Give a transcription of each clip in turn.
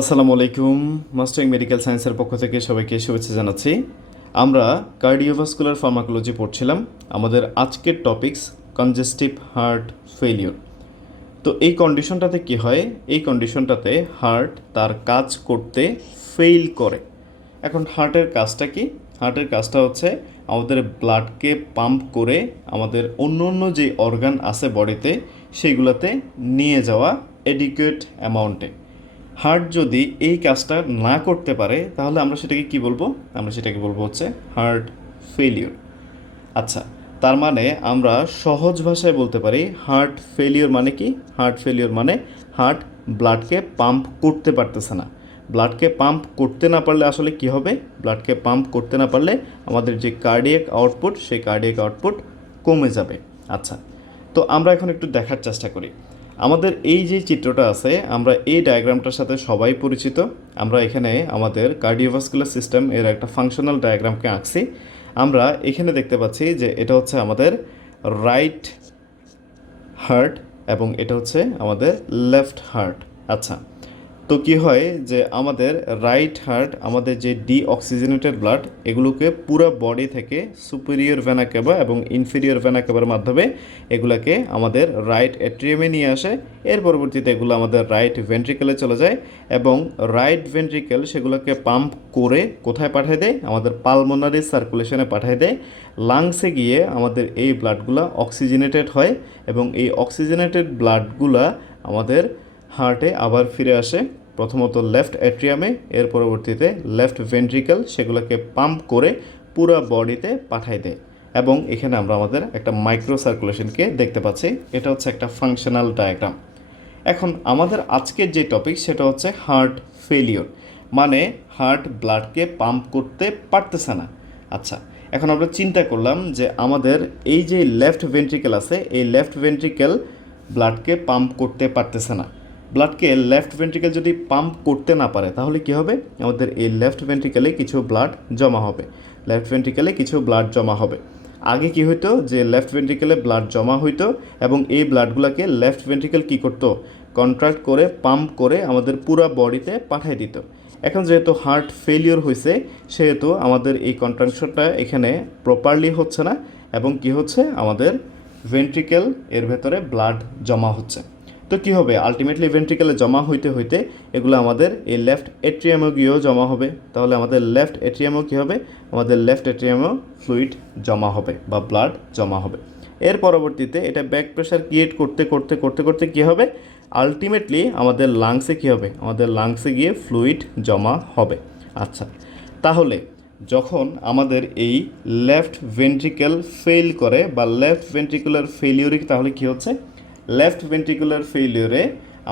আসসালামু আলাইকুম। Mastering medical সায়েন্সের পক্ষ থেকে সবাইকে শুভেচ্ছা জানাচ্ছি। আমরা কার্ডিওভাস্কুলার ফার্মাকোলজি পড়ছিলাম। আমাদের আজকের টপিকস কনজেস্টিভ হার্ট ফেলিওর। তো এই কন্ডিশনটাতে কি হয়? এই কন্ডিশনটাতে হার্ট তার কাজ করতে ফেইল করে। এখন হার্টের কাজটা কি? হার্টের কাজটা হচ্ছে আমাদের ব্লাডকে পাম্প করে আমাদের অন্য অন্য যে অর্গান আছে বডিতে সেইগুলোতে নিয়ে যাওয়া এডিকুয়েট অ্যামাউন্টে। হার্ট যদি এই কাজটা না করতে পারে তাহলে আমরা সেটাকে কি বলবো? আমরা সেটাকে বলবো হচ্ছে হার্ট ফেলিওর। আচ্ছা, তার মানে আমরা সহজ ভাষায় বলতে পারি হার্ট ফেলিওর মানে কি? হার্ট ফেলিওর মানে হার্ট ব্লাডকে পাম্প করতে পারতেছে না। ব্লাডকে পাম্প করতে না পারলে আসলে কি হবে? ব্লাডকে পাম্প করতে না পারলে আমাদের যে কার্ডিয়াক আউটপুট, সেই কার্ডিয়াক আউটপুট কমে যাবে। আচ্ছা, তো আমরা এখন একটু দেখার চেষ্টা করি। আমাদের এই যে চিত্রটা আছে, আমরা এই ডায়াগ্রামটার সাথে সবাই পরিচিত। আমরা এখানে আমাদের কার্ডিওভাস্কুলার সিস্টেম এর একটা ফাংশনাল ডায়াগ্রামকে আঁকছি। আমরা এখানে দেখতে পাচ্ছি যে এটা হচ্ছে আমাদের রাইট হার্ট এবং এটা হচ্ছে আমাদের লেফট হার্ট। আচ্ছা, তো কি হয় যে আমাদের রাইট হার্ট, আমাদের যে ডিঅক্সিজেনেটেড ব্লাড, এগুলোকে পুরো বডি থেকে সুপিরিয়র ভেনা কেভা এবং ইনফিরিয়র ভেনা কেভার মাধ্যমে এগুলোকে আমাদের রাইট অ্যাট্রিয়ামে নিয়ে আসে। এর পরবর্তীতে এগুলো আমাদের রাইট ভেন্ট্রিকেলে চলে যায় এবং রাইট ভেন্ট্রিকেল সেগুলোকে পাম্প করে কোথায় পাঠিয়ে দেয়? আমাদের পালমোনারি সার্কুলেশনে পাঠিয়ে দেয়। লাংসে গিয়ে আমাদের এই ব্লাডগুলো অক্সিজেনেটেড হয় এবং এই অক্সিজেনেটেড ব্লাডগুলা আমাদের হার্টে আবার ফিরে আসে, প্রথমত লেফট অ্যাট্রিয়ামে, এর পরবর্তীতে লেফট ভেন্ট্রিকেল সেগুলোকে পাম্প করে পুরো বডিতে পাঠাই দেয়। এবং এখানে আমরা আমাদের একটা মাইক্রো সার্কুলেশনকে দেখতে পাচ্ছি। এটা হচ্ছে একটা ফাংশনাল ডায়াগ্রাম। এখন আমাদের আজকের যে টপিক সেটা হচ্ছে হার্ট ফেলিওর, মানে হার্ট ব্লাডকে পাম্প করতে পারতেছে না। আচ্ছা, এখন আমরা চিন্তা করলাম যে আমাদের এই যে লেফট ভেন্ট্রিকেল আছে, এই লেফট ভেন্ট্রিকেল ব্লাডকে পাম্প করতে পারতেছে না। ব্লাডকে লেফট ভেন্ট্রিকেল যদি পাম্প করতে না পারে তাহলে কি হবে? আমাদের এই লেফট ভেন্ট্রিকেলে কিছু ব্লাড জমা হবে। লেফট ভেন্ট্রিকেলে কিছু ব্লাড জমা হবে। আগে কি হইতো যে লেফট ভেন্ট্রিকেলে ব্লাড জমা হইতো এবং এই ব্লাডগুলোকে লেফট ভেন্ট্রিকেল কি করতো? কন্ট্রাক্ট করে পাম্প করে আমাদের পুরো বডিতে পাঠিয়ে দিত। এখন যেহেতু হার্ট ফেলিওর হয়েছে সেহেতু আমাদের এই কন্ট্রাকশনটা এখানে প্রপারলি হচ্ছে না এবং কি হচ্ছে? আমাদের ভেন্ট্রিকেল এর ভেতরে ব্লাড জমা হচ্ছে। তো কী হবে? আলটিমেটলি ভেন্ট্রিকেলে জমা হইতে হইতে এগুলো আমাদের এই লেফট এট্রিয়ামও গিয়েও জমা হবে। তাহলে আমাদের লেফট এট্রিয়ামও কী হবে? আমাদের লেফট এট্রিয়ামও ফ্লুইড জমা হবে বা ব্লাড জমা হবে। এর পরবর্তীতে এটা ব্যাক প্রেশার ক্রিয়েট করতে করতে করতে করতে কী হবে? আলটিমেটলি আমাদের লাংসে কী হবে? আমাদের লাংসে গিয়ে ফ্লুইড জমা হবে। আচ্ছা, তাহলে যখন আমাদের এই লেফট ভেন্ট্রিকেল ফেল করে বা লেফট ভেন্ট্রিকুলার ফেলিওরে, তাহলে কী হচ্ছে? লেফট ভেন্ট্রিকুলার ফেলিওরে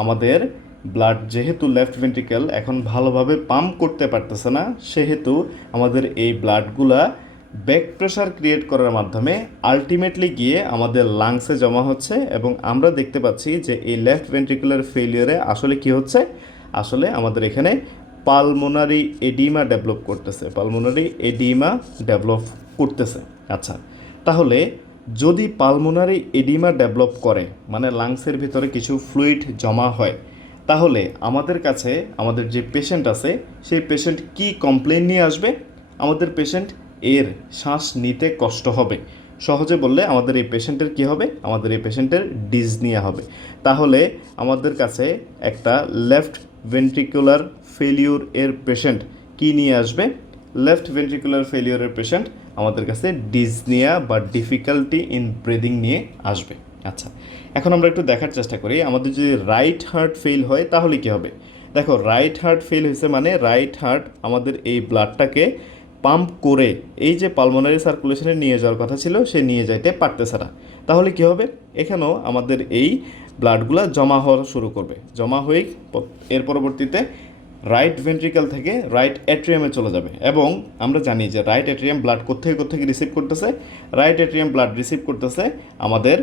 আমাদের ব্লাড, যেহেতু লেফট ভেন্ট্রিকেল এখন ভালোভাবে পাম্প করতে পারতেছে না, সেহেতু আমাদের এই ব্লাডগুলা ব্যাক প্রেশার ক্রিয়েট করার মাধ্যমে আলটিমেটলি গিয়ে আমাদের লাংসে জমা হচ্ছে এবং আমরা দেখতে পাচ্ছি যে এই লেফট ভেন্ট্রিকুলার ফেলিওরে আসলে কি হচ্ছে? আসলে আমাদের এখানে পালমোনারি এডিমা ডেভেলপ করতেছে, পালমোনারি এডিমা ডেভেলপ করতেছে। আচ্ছা, তাহলে যদি পালমোনারি এডিমা ডেভেলপ করে, মানে লাংসের ভিতরে কিছু ফ্লুইড জমা হয়, তাহলে আমাদের কাছে আমাদের যে পেশেন্ট আছে সেই পেশেন্ট কি কমপ্লেন নিয়ে আসবে? আমাদের পেশেন্ট এর শ্বাস নিতে কষ্ট হবে। সহজে বললে আমাদের এই পেশেন্টের কি হবে? আমাদের এই পেশেন্টের ডিসনিয়া হবে। তাহলে আমাদের কাছে একটা লেফট ভেন্ট্রিকুলার ফেলিওর এর পেশেন্ট কি নিয়ে আসবে? লেফট ভেন্ট্রিকুলার ফেলিওরের পেশেন্ট আমাদের কাছে ডিসনিয়া বা ডিফিকাল্টি ইন ব্রিদিং নিয়ে আসবে। আচ্ছা, এখন আমরা একটু দেখার চেষ্টা করি আমাদের যদি রাইট হার্ট ফেল হয় তাহলে কী হবে। দেখো, রাইট হার্ট ফেল হয়েছে মানে রাইট হার্ট আমাদের এই ব্লাডটাকে পাম্প করে এই যে পালমোনারি সার্কুলেশনে নিয়ে যাওয়ার কথা ছিল সে নিয়ে যাইতে পারতেছে না। তাহলে কী হবে? এখানেও আমাদের এই ব্লাডগুলো জমা হওয়া শুরু করবে। জমা হয়ে এর পরবর্তীতে রাইট ভেন্ট্রিকেল থেকে রাইট অ্যাট্রিয়ামে চলে যাবে এবং আমরা জানি যে রাইট অ্যাট্রিয়াম ব্লাড কোত্থেকে রিসিভ করতেছে? রাইট অ্যাট্রিয়াম ব্লাড রিসিভ করতেছে আমাদের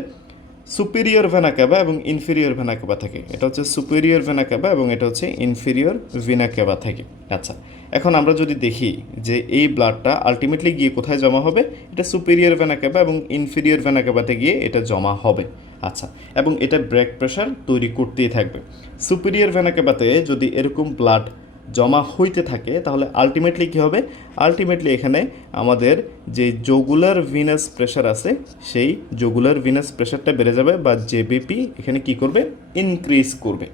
সুপিরিয়র ভেনা কেভা এবং ইনফিরিয়র ভেনা কেভা থেকে। এটা হচ্ছে সুপিরিয়র ভেনা কেভা এবং এটা হচ্ছে ইনফিরিয়র ভেনা কেভা থেকে। আচ্ছা, এখন আমরা যদি দেখি যে এই ব্লাডটা আলটিমেটলি গিয়ে কোথায় জমা হবে? এটা সুপিরিয়র ভেনা কেভা এবং ইনফিরিয়র ভেনা কেভাতে গিয়ে এটা জমা হবে। আচ্ছা, এবং এটা ব্রেক প্রেশার তৈরি করতেই থাকবে। সুপিরিয়র ভেনা ক্যাভাতে যদি এরকম ব্লাড জমা হইতে থাকে তাহলে আলটিমেটলি কী হবে? আলটিমেটলি এখানে আমাদের যে জগুলার ভিনাস প্রেশার আছে সেই জগুলার ভিনাস প্রেশারটা বেড়ে যাবে, বা জেবিপি এখানে কি করবে? ইনক্রিজ করবে।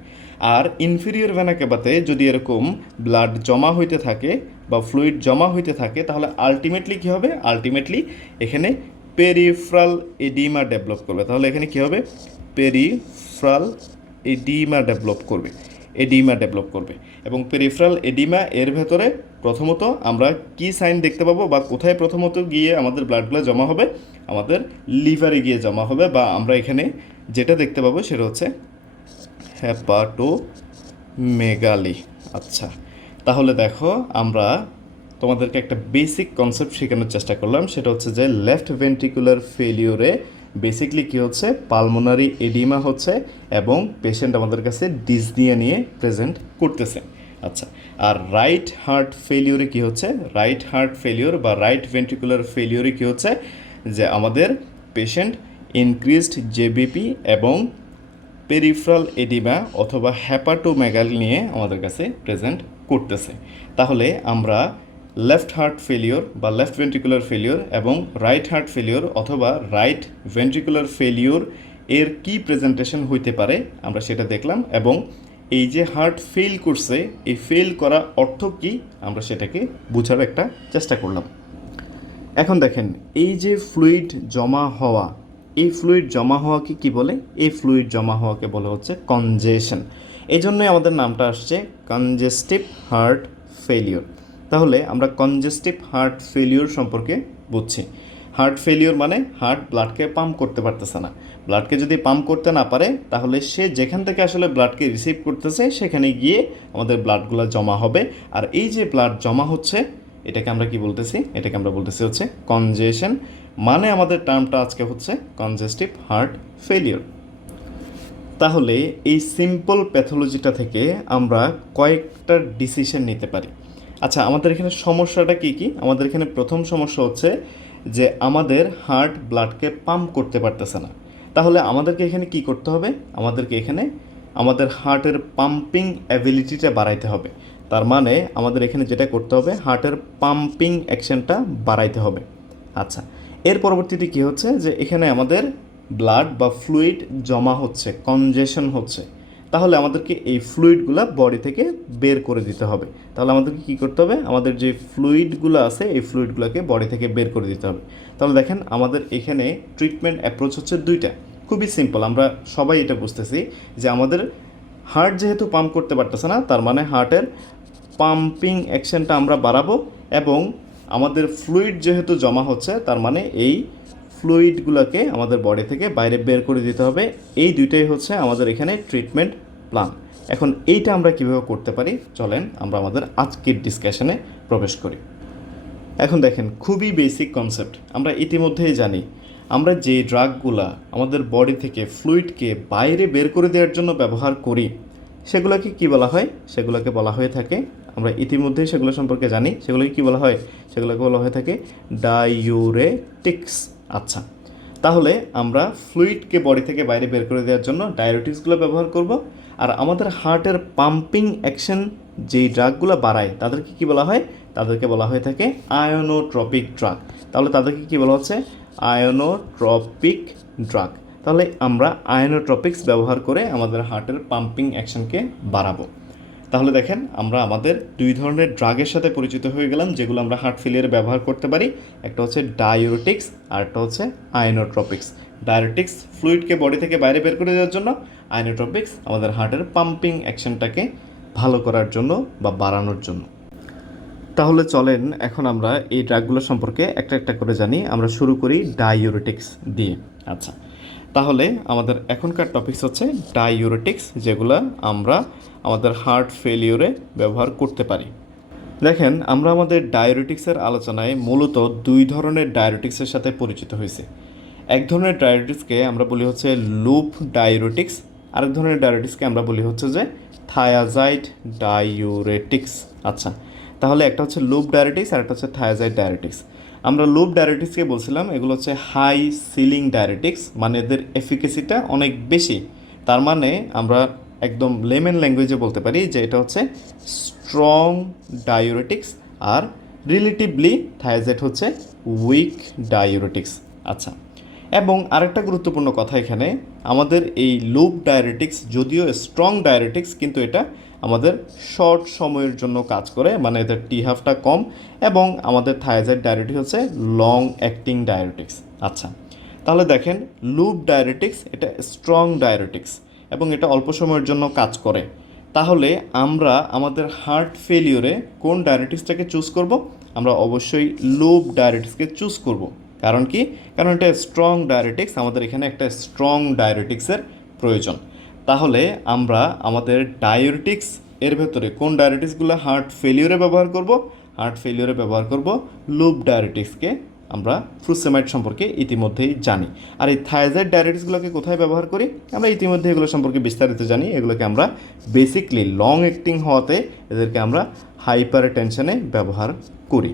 আর ইনফিরিয়র ভেনা ক্যাভাতে যদি এরকম ব্লাড জমা হইতে থাকে বা ফ্লুইড জমা হইতে থাকে তাহলে আলটিমেটলি কী হবে? আলটিমেটলি এখানে পেরিফ্রাল এডিমা ডেভেলপ করবে। তাহলে এখানে কী হবে? পেরিফ্রাল এডিমা ডেভেলপ করবে, এডিমা ডেভেলপ করবে। এবং পেরিফ্রাল এডিমা এর ভেতরে প্রথমত আমরা কি সাইন দেখতে পাবো, বা কোথায় প্রথমত গিয়ে আমাদের ব্লাডগুলো জমা হবে? আমাদের লিভারে গিয়ে জমা হবে, বা আমরা এখানে যেটা দেখতে পাবো সেটা হচ্ছে হেপাটোমেগালি। আচ্ছা, তাহলে দেখো আমরা তোমাদেরকে একটা বেসিক কনসেপ্ট শেখানোর চেষ্টা করলাম, সেটা হচ্ছে যে লেফট ভেন্ট্রিকুলার ফেলিওরে বেসিকলি কী হচ্ছে? পালমোনারি এডিমা হচ্ছে এবং পেশেন্ট আমাদের কাছে ডিসনিয়া নিয়ে প্রেজেন্ট করতেছে। আচ্ছা, আর রাইট হার্ট ফেলিওরে কী হচ্ছে? রাইট হার্ট ফেলিওর বা রাইট ভেন্ট্রিকুলার ফেলিওরে কী হচ্ছে? যে আমাদের পেশেন্ট ইনক্রিজড জেবিপি এবং পেরিফ্রাল এডিমা অথবা হেপাটোমেগালি নিয়ে আমাদের কাছে প্রেজেন্ট করতেছে। তাহলে আমরা লেফট হার্ট ফেলিওর বা লেফট ভেন্ট্রিকুলার ফেলিওর এবং রাইট হার্ট ফেলিওর অথবা রাইট ভেন্ট্রিকুলার ফেলিওর এর কি প্রেজেন্টেশন হইতে পারে আমরা সেটা দেখলাম, এবং এই যে হার্ট ফেল করছে এই ফেল করা অর্থ কি আমরা সেটাকে বোঝার একটা চেষ্টা করলাম। এখন দেখেন, এই যে ফ্লুইড জমা হওয়া, এই ফ্লুইড জমা হওয়াকে কি বলে? এই ফ্লুইড জমা হওয়াকে বলা হচ্ছে কনজেশন। এই জন্যই আমাদের নামটা আসছে কনজেস্টিভ হার্ট ফেলিওর। তাহলে আমরা কনজেস্টিভ হার্ট ফেলিওর সম্পর্কে বুঝছি। হার্ট ফেলিওর মানে হার্ট ব্লাডকে পাম্প করতে পারতেছে না। ব্লাডকে যদি পাম্প করতে না পারে তাহলে সে যেখান থেকে আসলে ব্লাডকে রিসিভ করতেছে সেখানে গিয়ে আমাদের ব্লাডগুলো জমা হবে। আর এই যে ব্লাড জমা হচ্ছে এটাকে আমরা কি বলতেছি? এটাকে আমরা বলতেছি হচ্ছে কনজেশন। মানে আমাদের টার্মটা আজকে হচ্ছে কনজেস্টিভ হার্ট ফেলিওর। তাহলে এই সিম্পল প্যাথোলজিটা থেকে আমরা কয়েকটা ডিসিশন নিতে পারি। আচ্ছা, আমাদের এখানে সমস্যাটা কি কি? আমাদের এখানে প্রথম সমস্যা হচ্ছে যে আমাদের হার্ট ব্লাডকে পাম্প করতে পারতেছে না। তাহলে আমাদেরকে এখানে কি করতে হবে? আমাদেরকে এখানে আমাদের হার্টের পাম্পিং অ্যাবিলিটিটা বাড়াইতে হবে। তার মানে আমাদের এখানে যেটা করতে হবে, হার্টের পাম্পিং অ্যাকশনটা বাড়াইতে হবে। আচ্ছা, এর পরবর্তীতে কী হচ্ছে? যে এখানে আমাদের ব্লাড বা ফ্লুইড জমা হচ্ছে, কনজেশন হচ্ছে। তাহলে আমাদেরকে এই ফ্লুইডগুলো বডি থেকে বের করে দিতে হবে। তাহলে আমাদেরকে কী করতে হবে? আমাদের যে ফ্লুইডগুলো আছে এই ফ্লুইডগুলোকে বডি থেকে বের করে দিতে হবে। তাহলে দেখেন, আমাদের এখানে ট্রিটমেন্ট অ্যাপ্রোচ হচ্ছে দুইটা, খুবই সিম্পল। আমরা সবাই এটা বুঝতেছি যে আমাদের হার্ট যেহেতু পাম্প করতে পারতেছে না, তার মানে হার্টের পাম্পিং অ্যাকশনটা আমরা বাড়াবো, এবং আমাদের ফ্লুইড যেহেতু জমা হচ্ছে তার মানে এই ফ্লুইডগুলোকে আমাদের বডি থেকে বাইরে বের করে দিতে হবে। এই দুইটাই হচ্ছে আমাদের এখানে ট্রিটমেন্ট প্ল্যান। এখন এইটা আমরা কীভাবে করতে পারি, চলেন আমরা আমাদের আজকের ডিসকাশনে প্রবেশ করি। এখন দেখেন, খুবই বেসিক কনসেপ্ট আমরা ইতিমধ্যেই জানি। আমরা যে ড্রাগগুলা আমাদের বডি থেকে ফ্লুইডকে বাইরে বের করে দেওয়ার জন্য ব্যবহার করি সেগুলোকে কি বলা হয়? সেগুলোকে বলা হয়ে থাকে, আমরা ইতিমধ্যেই সেগুলো সম্পর্কে জানি, সেগুলোকে কী বলা হয়? সেগুলোকে বলা হয়ে থাকে ডাইউরেটিক্স। আচ্ছা, তাহলে আমরা ফ্লুইডকে বডি থেকে বাইরে বের করে দেওয়ার জন্য ডাইউরেটিক্সগুলো ব্যবহার করব। আর আমাদের হার্টের পাম্পিং অ্যাকশন যেই ড্রাগগুলো বাড়ায় তাদেরকে কী বলা হয়? তাদেরকে বলা হয়ে থাকে আয়োনোট্রপিক ড্রাগ। তাহলে তাদেরকে কী বলা হচ্ছে? আয়োনোট্রপিক ড্রাগ। তাহলে আমরা আয়োনোট্রপিক্স ব্যবহার করে আমাদের হার্টের পাম্পিং অ্যাকশনকে বাড়াবো। তাহলে দেখেন, আমরা আমাদের দুই ধরনের ড্রাগের সাথে পরিচিত হয়ে গেলাম যেগুলো আমরা হার্ট ফেলিয়ারে ব্যবহার করতে পারি। একটা হচ্ছে ডাইউরেটিক্স আর একটা হচ্ছে আয়োনোট্রপিক্স। ডাইউরেটিক্স ফ্লুইডকে বডি থেকে বাইরে বের করে দেওয়ার জন্য, আয়োনোট্রপিক্স আমাদের হার্টের পাম্পিং অ্যাকশনটাকে ভালো করার জন্য বা বাড়ানোর জন্য। তাহলে চলেন এখন আমরা এই ড্রাগগুলো সম্পর্কে একটা একটা করে জানি। আমরা শুরু করি ডাইউরেটিক্স দিয়ে। আচ্ছা, তাহলে আমাদের এখনকার টপিকস হচ্ছে ডাইউরেটিক্স, যেগুলো আমরা আমাদের হার্ট ফেলিওরে ব্যবহার করতে পারি। দেখেন, আমরা আমাদের ডাইউরেটিক্সের আলোচনায় মূলত দুই ধরনের ডাইউরেটিক্সের সাথে পরিচিত হয়েছি। এক ধরনের ডাইউরেটিক্সকে আমরা বলি হচ্ছে লুপ ডাইউরেটিক্স, আরেক ধরনের ডাইউরেটিক্সকে আমরা বলি হচ্ছে যে থায়াজাইড ডাইউরেটিক্স। আচ্ছা, তাহলে একটা হচ্ছে লুপ ডাইউরেটিক্স আর একটা হচ্ছে থায়াজাইড ডাইউরেটিক্স। আমরা লুপ ডায়ারেটিক্সকে বলছিলাম এগুলো হচ্ছে হাই সিলিং ডায়ারেটিক্স, মানে এদের এফিকেসিটা অনেক বেশি। তার মানে আমরা একদম লেমেন ল্যাঙ্গুয়েজে বলতে পারি যে এটা হচ্ছে স্ট্রং ডায়োরেটিক্স, আর রিলেটিভলি থায়াজেট হচ্ছে উইক ডায়োরেটিক্স। আচ্ছা, এবং আরেকটা গুরুত্বপূর্ণ কথা এখানে, আমাদের এই লুপ ডায়ারেটিক্স যদিও স্ট্রং ডায়ারেটিক্স, কিন্তু এটা আমাদের শর্ট সময়ের জন্য কাজ করে, মানে এদের টি হাফটা কম, এবং আমাদের থায়াজাইড ডায়ারেটিক্স হচ্ছে লং অ্যাক্টিং ডায়ারেটিক্স। আচ্ছা, তাহলে দেখেন লুপ ডায়ারেটিক্স এটা স্ট্রং ডায়ারেটিক্স এবং এটা অল্প সময়ের জন্য কাজ করে। তাহলে আমরা আমাদের হার্ট ফেলিওরে কোন ডায়ারেটিক্সটাকে চুজ করব? আমরা অবশ্যই লুপ ডায়ারেটিক্সকে চুজ করব। কারণ কি? কারণ এটা স্ট্রং ডায়ারেটিক্স, আমাদের এখানে একটা স্ট্রং ডায়ারেটিক্সের প্রয়োজন। তাহলে আমরা আমাদের ডায়ারেটিক্স এর ভেতরে কোন ডায়ারেটিক্সগুলো হার্ট ফেলিওরে ব্যবহার করব? হার্ট ফেলিওরে ব্যবহার করব লুপ ডায়ারেটিক্সকে। আমরা ফ্রুসেমাইড সম্পর্কে ইতিমধ্যেই জানি। আর এই থায়াজাইড ডায়ারেটিক্সগুলোকে কোথায় ব্যবহার করি? আমরা ইতিমধ্যে এগুলো সম্পর্কে বিস্তারিত জানি। এগুলোকে আমরা বেসিকলি লং অ্যাক্টিং হওয়াতে এদেরকে আমরা হাইপার টেনশনে ব্যবহার করি।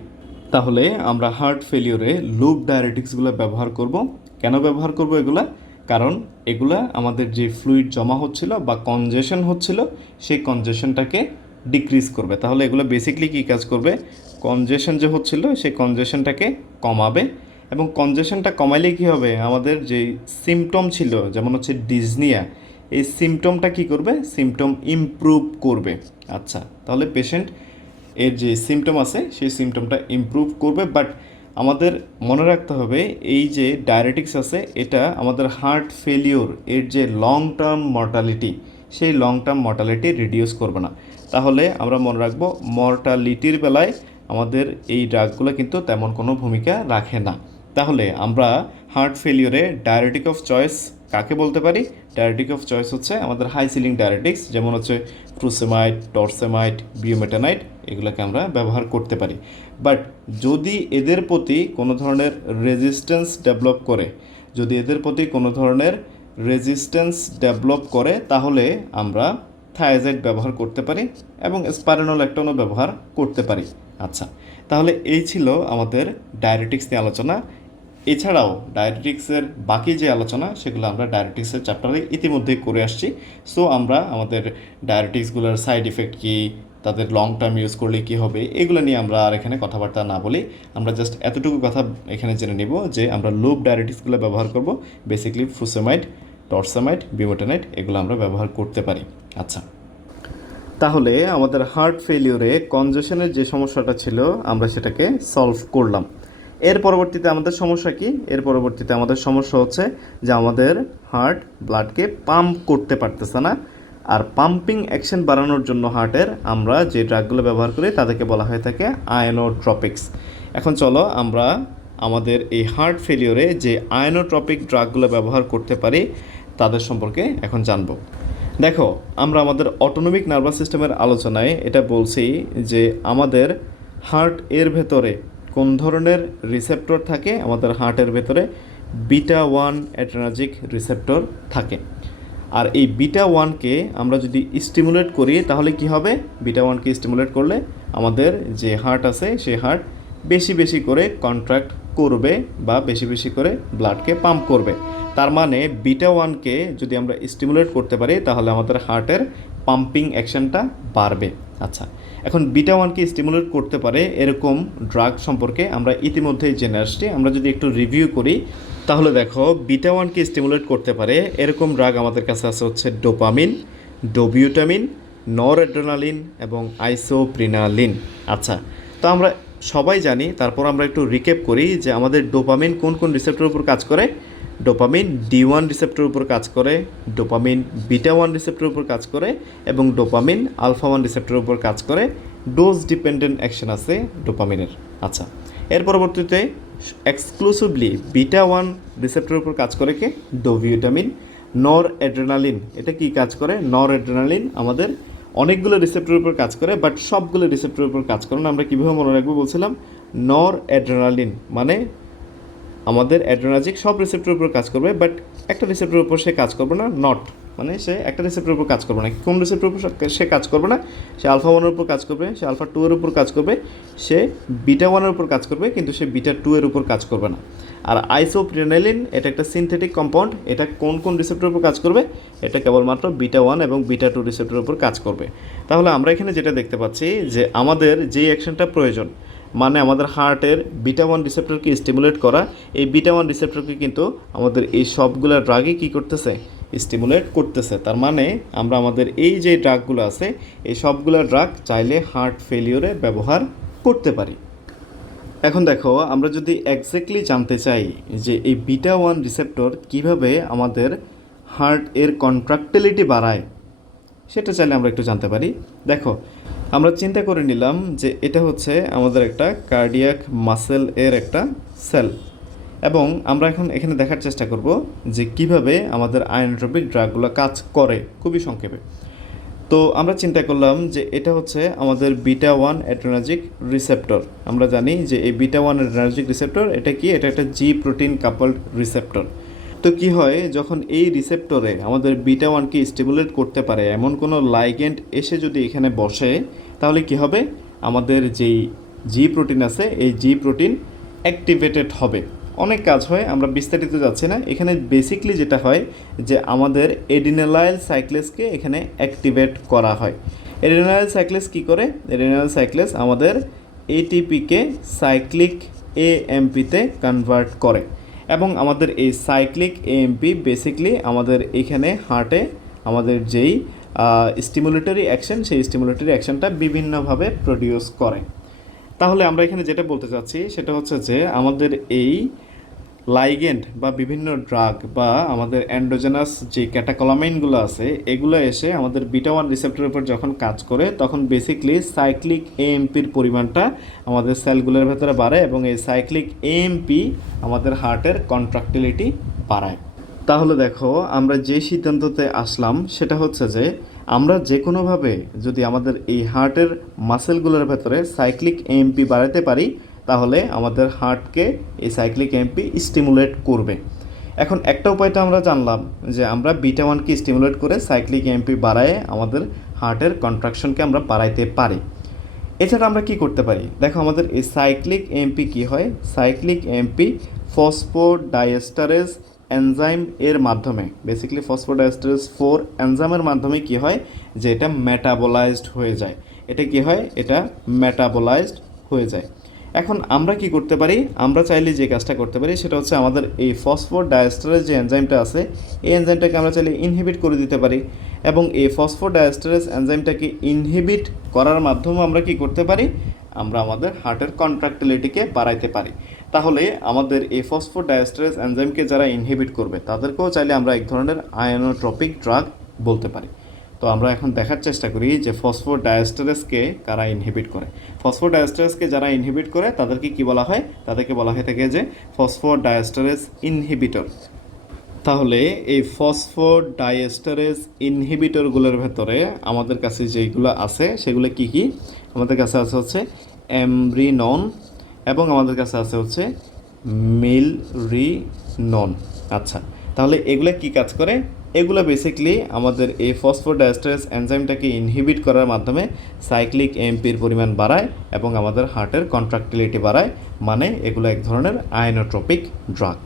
তাহলে আমরা হার্ট ফেলিওরে লুপ ডায়ারেটিক্সগুলো ব্যবহার করব। কেন ব্যবহার করব এগুলা? কারণ এগুলা আমাদের যে ফ্লুইড জমা হচ্ছিল বা কনজেশন হচ্ছিল, সেই কনজেশনটাকে ডিক্রিজ করবে। তাহলে এগুলো বেসিকলি কী কাজ করবে? কনজেশন যে হচ্ছিল সেই কনজেশনটাকে কমাবে, এবং কনজেশনটা কমাইলে কী হবে? আমাদের যে সিমটম ছিল, যেমন হচ্ছে ডিজনিয়া, এই সিমটমটা কী করবে? সিমটম ইমপ্রুভ করবে। আচ্ছা, তাহলে পেশেন্ট এর যে সিমটম আছে সেই সিমটমটা ইমপ্রুভ করবে। বাট আমাদের মনে রাখতে হবে এই যে ডায়ারেটিক্স আছে এটা আমাদের হার্ট ফেলিওর এর যে লং টার্ম মর্টালিটি, সেই লং টার্ম মর্টালিটি রিডিউস করবে না। তাহলে আমরা মনে রাখবো মর্টালিটির বেলায় আমাদের এই ড্রাগগুলো কিন্তু তেমন কোনো ভূমিকা রাখে না। তাহলে আমরা হার্ট ফেলিওরে ডায়ারেটিক অফ চয়েস কাকে বলতে পারি? ডায়ারেটিক অফ চয়েস হচ্ছে আমাদের হাই সিলিং ডায়ারেটিক্স, যেমন হচ্ছে ফ্রুসেমাইড, টরসেমাইড, বিউমেটানাইড, এগুলোকে আমরা ব্যবহার করতে পারি। বাট যদি এদের প্রতি কোনো ধরনের রেজিস্ট্যান্স ডেভেলপ করে, তাহলে আমরা থায়াজাইড ব্যবহার করতে পারি এবং স্পাইরোনোল্যাকটোনও ব্যবহার করতে পারি। আচ্ছা, তাহলে এই ছিল আমাদের ডায়ারেটিক্স নিয়ে আলোচনা। এছাড়াও ডায়ারেটিক্সের বাকি যে আলোচনা সেগুলো আমরা ডায়ারেটিক্সের চ্যাপ্টারে ইতিমধ্যেই করে আসছি। সো আমরা আমাদের ডায়ারেটিক্সগুলোর সাইড ইফেক্ট কী, তাদের লং টার্ম ইউজ করলে কী হবে, এগুলো নিয়ে আমরা আর এখানে কথাবার্তা না বলি। আমরা জাস্ট এতটুকু কথা এখানে জেনে নেব যে আমরা লুপ ডায়ারেটিক্সগুলো ব্যবহার করব। বেসিক্যালি ফ্রুসেমাইড, টরসেমাইড, বিউমেটানাইড এগুলো আমরা ব্যবহার করতে পারি। আচ্ছা, তাহলে আমাদের হার্ট ফেলিওরে কনজেশনের যে সমস্যাটা ছিল আমরা সেটাকে সলভ করলাম। এর পরবর্তীতে আমাদের সমস্যা কি? এর পরবর্তীতে আমাদের সমস্যা হচ্ছে যে আমাদের হার্ট ব্লাডকে পাম্প করতে পারতেছে না। আর পাম্পিং অ্যাকশন বাড়ানোর জন্য হার্টের আমরা যে ড্রাগগুলো ব্যবহার করি তাদেরকে বলা হয়ে থাকে আয়নোট্রপিক্স। এখন চলো আমরা আমাদের এই হার্ট ফেলিওরে যে আয়নোট্রপিক ড্রাগগুলো ব্যবহার করতে পারি তাদের সম্পর্কে এখন জানবো। দেখো, আমরা আমাদের অটোনমিক নার্ভাস সিস্টেমের আলোচনায় এটা বলছি যে আমাদের হার্ট এর ভেতরে কোন ধরনের রিসেপ্টর থাকে? আমাদের হার্টের ভেতরে বিটা 1 অ্যাড্রেনার্জিক রিসেপ্টর থাকে। আর এই বিটা 1কে আমরা যদি স্টিমুলেট করি তাহলে কি হবে? বিটা 1কে স্টিমুলেট করলে আমাদের যে হার্ট আছে সেই হার্ট বেশি বেশি করে কন্ট্রাক্ট করবে বা বেশি বেশি করে ব্লাডকে পাম্প করবে। তার মানে বিটা 1কে যদি আমরা স্টিমুলেট করতে পারি তাহলে আমাদের হার্টের পাম্পিং অ্যাকশনটা বাড়বে। আচ্ছা, এখন বিটা 1কে স্টিমুলেট করতে পারে এরকম ড্রাগ সম্পর্কে আমরা ইতিমধ্যেই জেনে আসছি। আমরা যদি একটু রিভিউ করি তাহলে দেখো, বিটা 1কে স্টিমুলেট করতে পারে এরকম ড্রাগ আমাদের কাছে আছে হচ্ছে ডোপামিন, ডোবিউটামিন, নরএড্রেনালিন এবং আইসোপ্রিনালিন। আচ্ছা, তো আমরা সবাই জানি, তারপর আমরা একটু রিক্যাপ করি যে আমাদের ডোপামিন কোন কোন রিসেপ্টরের উপর কাজ করে। ডোপামিন D1 রিসেপ্টরের উপর কাজ করে, ডোপামিন বিটা 1 রিসেপ্টরের উপর কাজ করে এবং ডোপামিন আলফা 1 রিসেপ্টরের উপর কাজ করে। ডোজ ডিপেন্ডেন্ট অ্যাকশন আছে ডোপামিনের। আচ্ছা, এর পরবর্তীতে এক্সক্লুসিভলি বিটা 1 রিসেপ্টরের উপর কাজ করে কে? ডোভিটামিন। নর অ্যাড্রেনালিন, এটা কি কাজ করে? নর অ্যাড্রেনালিন আমাদের অনেকগুলো রিসেপ্টরের উপর কাজ করে, বাট সবগুলো রিসেপ্টরের উপর কাজ করে না। আমরা কীভাবে মনে রাখবো বলছিলাম? নর অ্যাড্রেনালিন মানে আমাদের অ্যাড্রেনার্জিক সব রিসেপ্টরের উপর কাজ করবে, বাট একটা রিসেপ্টরের উপর সে কাজ করবে না, নট মানে সে একটা রিসেপ্টরের উপর কাজ করবে না। কোন রিসেপ্টরের উপর সে কাজ করবে না? সে আলফা 1 এর উপর কাজ করবে, সে আলফা 2 এর উপর কাজ করবে, সে বিটা 1 এর উপর কাজ করবে, কিন্তু সে বিটা 2 এর উপর কাজ করবে না। আর আইসোপ্রেনালিন এটা একটা সিনথেটিক কম্পাউন্ড, এটা কোন কোন রিসেপ্টরের উপর কাজ করবে? এটা কেবলমাত্র বিটা 1 এবং বিটা 2 রিসেপ্টরের উপর কাজ করবে। তাহলে আমরা এখানে যেটা দেখতে পাচ্ছি যে আমাদের যেই অ্যাকশনটা প্রয়োজন, মানে আমাদের হার্টের বিটা 1 রিসেপ্টরকে স্টিমুলেট করা, এই বিটা 1 রিসেপ্টরকে কিন্তু আমাদের এই সবগুলো ড্রাগই কী করতেছে? স্টিমুলেট করতেছে। তার মানে আমরা আমাদের এই যে ড্রাগগুলো আছে, এই সবগুলো ড্রাগ চাইলে হার্ট ফেলিওরে ব্যবহার করতে পারি। এখন দেখো, আমরা যদি এক্স্যাক্টলি জানতে চাই যে এই বিটা 1 রিসেপ্টর কীভাবে আমাদের হার্ট এর কন্ট্রাক্টিলিটি বাড়ায়, সেটা চাইলে আমরা একটু জানতে পারি। দেখো, আমরা চিন্তা করে নিলাম যে এটা হচ্ছে আমাদের একটা কার্ডিয়াক মাসেল এর একটা সেল, এবং আমরা এখন এখানে দেখার চেষ্টা করব যে কিভাবে আমাদের আয়োনোট্রপিক ড্রাগগুলো কাজ করে, খুবই সংক্ষেপে। তো আমরা চিন্তা করলাম যে এটা হচ্ছে আমাদের বিটা 1 অ্যাড্রেনার্জিক রিসেপ্টর। আমরা জানি যে এই বিটা 1 অ্যাড্রেনার্জিক রিসেপ্টর এটা কি? এটা একটা জি প্রোটিন কাপলড রিসেপ্টর। তো কি হয়, যখন এই রিসেপ্টরে আমাদের বিটা 1কে স্টিমুলেট করতে পারে এমন কোনো লাইগ্যান্ড এসে যদি এখানে বসে, তাহলে কি হবে? আমাদের যেই জি প্রোটিন আছে, এই জি প্রোটিন অ্যাক্টিভেটেড হবে। অনেক কাজ হয়, আমরা বিস্তারিত যাচ্ছি না। এখানে বেসিকলি যেটা হয় যে আমাদের এডিনালাইল সাইক্লেসকে এখানে অ্যাক্টিভেট করা হয়। এডিনালাইল সাইক্লেস কী করে? এডিনালাইল সাইক্লেস আমাদের এটিপিকে সাইক্লিক এএমপিতে কনভার্ট করে, এবং আমাদের এই সাইক্লিক এএমপি বেসিকলি আমাদের এখানে হার্টে আমাদের যেই স্টিমুলেটরি অ্যাকশন, সেই স্টিমুলেটরি অ্যাকশনটা বিভিন্নভাবে প্রডিউস করে। তাহলে আমরা এখানে যেটা বলতে চাচ্ছি সেটা হচ্ছে যে আমাদের এই লাইগেন্ড বা বিভিন্ন ড্রাগ বা আমাদের অ্যান্ডোজেনাস যে ক্যাটাকলামাইনগুলো আছে, এগুলো এসে আমাদের বিটা 1 রিসেপ্টরের উপর যখন কাজ করে, তখন বেসিকলি সাইক্লিক এএমপির পরিমাণটা আমাদের সেলগুলোর ভেতরে বাড়ে, এবং এই সাইক্লিক এএমপি আমাদের হার্টের কন্ট্রাক্টিলিটি বাড়ায়। তাহলে দেখো, আমরা যে সিদ্ধান্ততে আসলাম সেটা হচ্ছে যে আমরা যে কোনোভাবে যদি আমাদের এই হার্টের মাসেলগুলোর ভেতরে সাইক্লিক এএমপি বাড়াতে পারি, তাহলে আমাদের হার্টকে এই সাইক্লিক এএমপি স্টিমুলেট করবে। এখন একটা উপায় তো আমরা জানলাম যে আমরা বিটা 1কে স্টিমুলেট করে সাইক্লিক এএমপি বাড়ায় আমাদের হার্টের কন্ট্রাকশনকে আমরা বাড়াইতে পারি। এছাড়া আমরা কি করতে পারি? দেখো, আমাদের এই সাইক্লিক এএমপি কী হয়? সাইক্লিক এএমপি ফসফোডাইএস্টারেজ এনজাইম এর মাধ্যমে, বেসিক্যালি ফসফোডাইএস্টারেজ 4 এনজাইমের মাধ্যমে কি হয় যে এটা মেটাবোলাইজড হয়ে যায়। এটা কি হয়? এটা মেটাবোলাইজড হয়ে যায়। এখন আমরা কি করতে পারি? আমরা চাইলে যে কাজটা করতে পারি সেটা হচ্ছে আমাদের এই ফসফোডাইএস্টারেজ যে এনজাইমটা আছে, এই এনজাইমটাকে আমরা চাইলে ইনহিবিট করে দিতে পারি, এবং এই ফসফোডাইএস্টারেজ এনজাইমটাকে ইনহিবিট করার মাধ্যমে আমরা কি করতে পারি? আমরা আমাদের হার্টের কন্ট্রাক্টিলিটিকে বাড়াইতে পারি। তাহলে আমাদের এই ফসফোডাইএস্টারেজ এনজাইমকে যারা ইনহিবিট করবে তাদেরকেও চাইলে আমরা এক ধরনের আয়োনোট্রপিক ড্রাগ বলতে পারি। তো আমরা এখন দেখার চেষ্টা করি যে ফসফোডাইএস্টারেজকে কারা ইনহিবিট করে। ফসফোডাইএস্টারেজকে যারা ইনহিবিট করে তাদেরকে কি বলা হয়? তাদেরকে বলা হয়ে থাকে যে ফসফোডাইএস্টারেজ ইনহিবিটর। তাহলে এই ফসফোডাইএস্টারেজ ইনহিবিটরগুলোর ভেতরে আমাদের কাছে যেগুলো আছে সেগুলো কি কি? আমাদের কাছে আছে হচ্ছে এমব্রিনন, এবং আমাদের কাছে আছে হচ্ছে মিলরিনন। আচ্ছা, তাহলে এগুলো কি কাজ করে? এগুলো বেসিকলি আমাদের এই ফসফোডাইএস্টারেজ এনজাইমটাকে ইনহিবিট করার মাধ্যমে সাইক্লিক এএমপির পরিমাণ বাড়ায় এবং আমাদের হার্টের কন্ট্রাক্টিলিটি বাড়ায়, মানে এগুলো এক ধরনের আয়োনোট্রপিক ড্রাগ।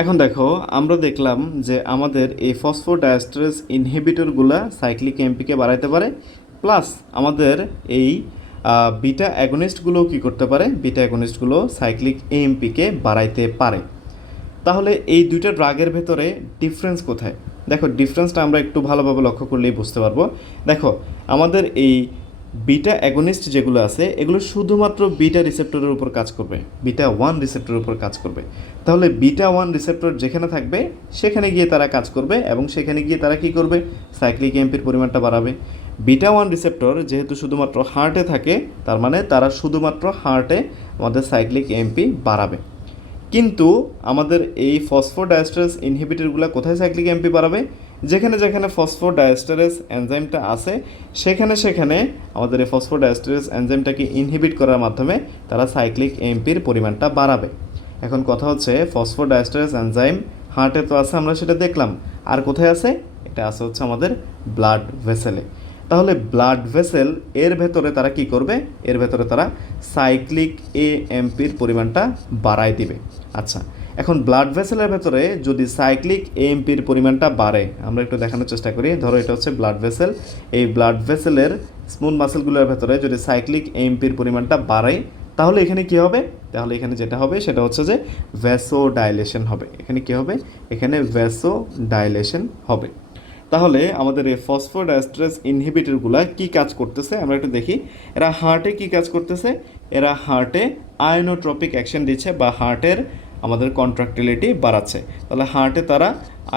এখন দেখো, আমরা দেখলাম যে আমাদের এই ফসফোডাইএস্টারেজ ইনহিবিটরগুলো সাইক্লিক এএমপিকে বাড়াইতে পারে, প্লাস আমাদের এই বিটা অ্যাগনিস্টগুলোও কী করতে পারে? বিটা অ্যাগনিস্টগুলো সাইক্লিক এএমপিকে বাড়াইতে পারে। তাহলে এই দুইটা ড্রাগের ভেতরে ডিফারেন্স কোথায়? দেখো, ডিফারেন্সটা আমরা একটু ভালোভাবে লক্ষ্য করলেই বুঝতে পারবো। দেখো, আমাদের এই বিটা অ্যাগনিস্ট যেগুলো আছে এগুলো শুধুমাত্র বিটা রিসেপ্টরের উপর কাজ করবে, বিটা 1 রিসেপ্টরের উপর কাজ করবে। তাহলে বিটা 1 রিসেপ্টর যেখানে থাকবে সেখানে গিয়ে তারা কাজ করবে, এবং সেখানে গিয়ে তারা কী করবে? সাইক্লিক এএমপির পরিমাণটা বাড়াবে। বিটা 1 রিসেপ্টর যেহেতু শুধুমাত্র হার্টে থাকে, তার মানে তারা শুধুমাত্র হার্টে আমাদের সাইক্লিক এএমপি বাড়াবে। কিন্তু আমাদের এই ফসফোডাইএস্টারেজ ইনহিবিটরগুলো কোথায় সাইক্লিক এএমপি বাড়াবে? যেখানে যেখানে ফসফোডাইএস্টারেজ এনজাইমটা আছে সেখানে সেখানে আমাদের এই ফসফোডাইএস্টারেজ এনজাইমটাকে ইনহিবিট করার মাধ্যমে তারা সাইক্লিক এএমপির পরিমাণটা বাড়াবে। এখন কথা হচ্ছে, ফসফোডাইএস্টারেজ এনজাইম হার্টে তো আছে, আমরা সেটা দেখলাম, আর কোথায় আছে? এটা আছে হচ্ছে আমাদের ব্লাড ভেসেলে। তাহলে ব্লাড ভেসেল এর ভেতরে তারা কি করবে, এর ভেতরে তারা সাইক্লিক এএমপির পরিমাণটা বাড়ায় দিবে। আচ্ছা, এখন ব্লাড ভেসেলের ভেতরে যদি সাইক্লিক এএমপির পরিমাণটা বাড়ে, আমরা একটু দেখানোর চেষ্টা করি। ধরো এটা হচ্ছে ব্লাড ভেসেল, এই ব্লাড ভেসেলের স্মুথ মাসেলগুলোর ভেতরে যদি সাইক্লিক এএমপির পরিমাণটা বাড়ে, তাহলে এখানে কি হবে, তাহলে এখানে যেটা হবে সেটা হচ্ছে যে ভ্যাসোডাইলেশন হবে। এখানে কি হবে, এখানে ভ্যাসোডাইলেশন হবে। তাহলে আমাদের এই ফসফোডাইএস্টারেজ ইনহিবিটরগুলো কি কাজ করতেছে আমরা একটু দেখি। এরা হার্টে কি কাজ করতেছে, এরা হার্টে আয়োনোট্রপিক অ্যাকশন দিচ্ছে বা হার্টের আমাদের কন্ট্রাক্টিলিটি বাড়াচ্ছে। তাহলে হার্টে তারা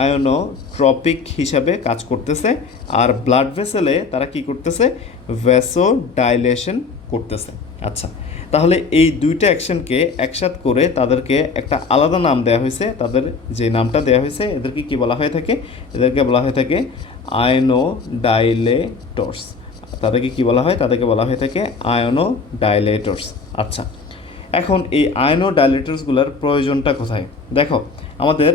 আয়োনোট্রপিক হিসাবে কাজ করতেছে, আর ব্লাড ভেসেলে তারা কি করতেছে, ভ্যাসোডাইলেশন করতেছে। আচ্ছা, তাহলে এই দুইটা অ্যাকশনকে একসাথ করে তাদেরকে একটা আলাদা নাম দেওয়া হয়েছে। তাদের যে নামটা দেওয়া হয়েছে এদেরকে কি বলা হয়ে থাকে, এদেরকে বলা হয়ে থাকে আয়োনোডাইলেটরস। তাদেরকে কি বলা হয়, তাদেরকে বলা হয়ে থাকে আয়োনোডাইলেটরস। আচ্ছা, এখন এই আয়োনোডাইলেটরসগুলোর প্রয়োজনটা কোথায়? দেখো, আমাদের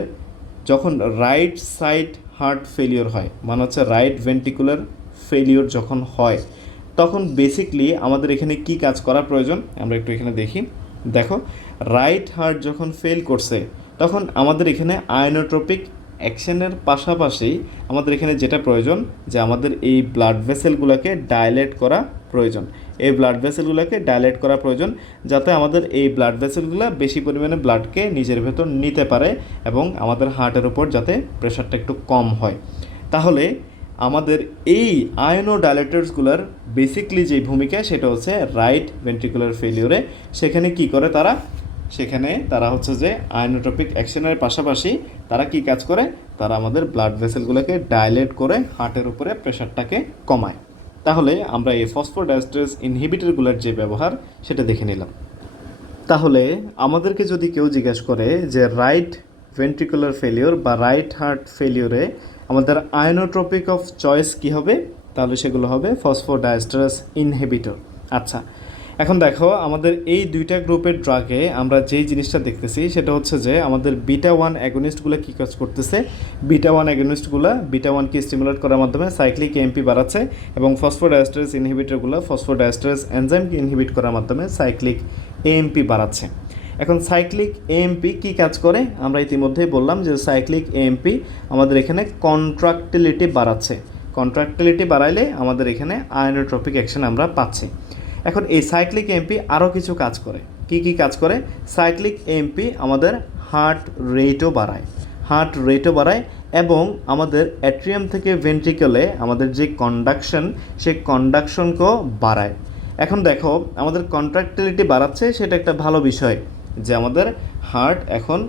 যখন রাইট সাইড হার্ট ফেলিওর হয়, মানে হচ্ছে রাইট ভেন্ট্রিকুলার ফেলিওর যখন হয়, তখন বেসিকলি আমাদের এখানে কি কাজ করা প্রয়োজন আমরা একটু এখানে দেখি। দেখো, রাইট হার্ট যখন ফেল করছে তখন আমাদের এখানে আয়োনোট্রপিক অ্যাকশনের পাশাপাশি আমাদের এখানে যেটা প্রয়োজন যে আমাদের এই ব্লাড ভেসেলগুলোকে ডাইলেট করা প্রয়োজন। এই ব্লাড ভেসেলগুলোকে ডাইলেট করা প্রয়োজন যাতে আমাদের এই ব্লাড ভেসেলগুলো বেশি পরিমাণে ব্লাডকে নিজের ভেতর নিতে পারে এবং আমাদের হার্টের উপর যাতে প্রেশারটা একটু কম হয়। তাহলে আমাদের এই আয়োনোডাইলেটরসগুলোর বেসিকলি যে ভূমিকা সেটা হচ্ছে রাইট ভেন্ট্রিকুলার ফেলিওরে। সেখানে কি করে তারা, সেখানে তারা হচ্ছে যে আয়োনোট্রপিক অ্যাকশনের পাশাপাশি তারা কি কাজ করে, তারা আমাদের ব্লাড ভেসেলগুলোকে ডাইলেট করে হার্টের উপরে প্রেশারটাকে কমায়। তাহলে আমরা এই ফসফোডাইএস্টারেজ ইনহিবিটরগুলোর যে ব্যবহার সেটা দেখে নিলাম। তাহলে আমাদেরকে যদি কেউ জিজ্ঞেস করে যে রাইট ভেন্ট্রিকুলার ফেলিওর বা রাইট হার্ট ফেলিওরে আমাদের আয়োনোট্রপিক অফ চয়েস কী হবে, তাহলে সেগুলো হবে ফসফোডাইএস্টারেজ ইনহিবিটর। আচ্ছা, এখন দেখো আমাদের এই দুইটা গ্রুপের ড্রাগে আমরা যেই জিনিসটা দেখতেছি সেটা হচ্ছে যে আমাদের বিটা ওয়ান অ্যাগনিস্টগুলো কী কাজ করতেছে, বিটা ওয়ান অ্যাগনিস্টগুলো বিটা ওয়ানকে স্টিমুলেট করার মাধ্যমে সাইক্লিক এএমপি বাড়াচ্ছে এবং ফসফোডাইএস্টারেজ ইনহিবিটরগুলো ফসফোডাইএস্টারেজ এনজাইমকে ইনহিবিট করার মাধ্যমে সাইক্লিক এএমপি বাড়াচ্ছে। এখন সাইক্লিক এএমপি কী কাজ করে আমরা ইতিমধ্যেই বললাম যে সাইক্লিক এএমপি আমাদের এখানে কন্ট্রাক্টিলিটি বাড়াচ্ছে। কন্ট্রাক্টিলিটি বাড়াইলে আমাদের এখানে আয়োনোট্রপিক অ্যাকশন আমরা পাচ্ছি। এখন এই সাইক্লিক এএমপি আরও কিছু কাজ করে। কি কি কাজ করে? সাইক্লিক এএমপি আমাদের হার্ট রেটও বাড়ায়, হার্ট রেটও বাড়ায় এবং আমাদের অ্যাট্রিয়াম থেকে ভেন্ট্রিকলে আমাদের যে কন্ডাকশন সেই কন্ডাকশনকেও বাড়ায়। এখন দেখো আমাদের কন্ট্রাক্টিলিটি বাড়াচ্ছে, সেটা একটা ভালো বিষয় যে আমাদের হার্ট এখন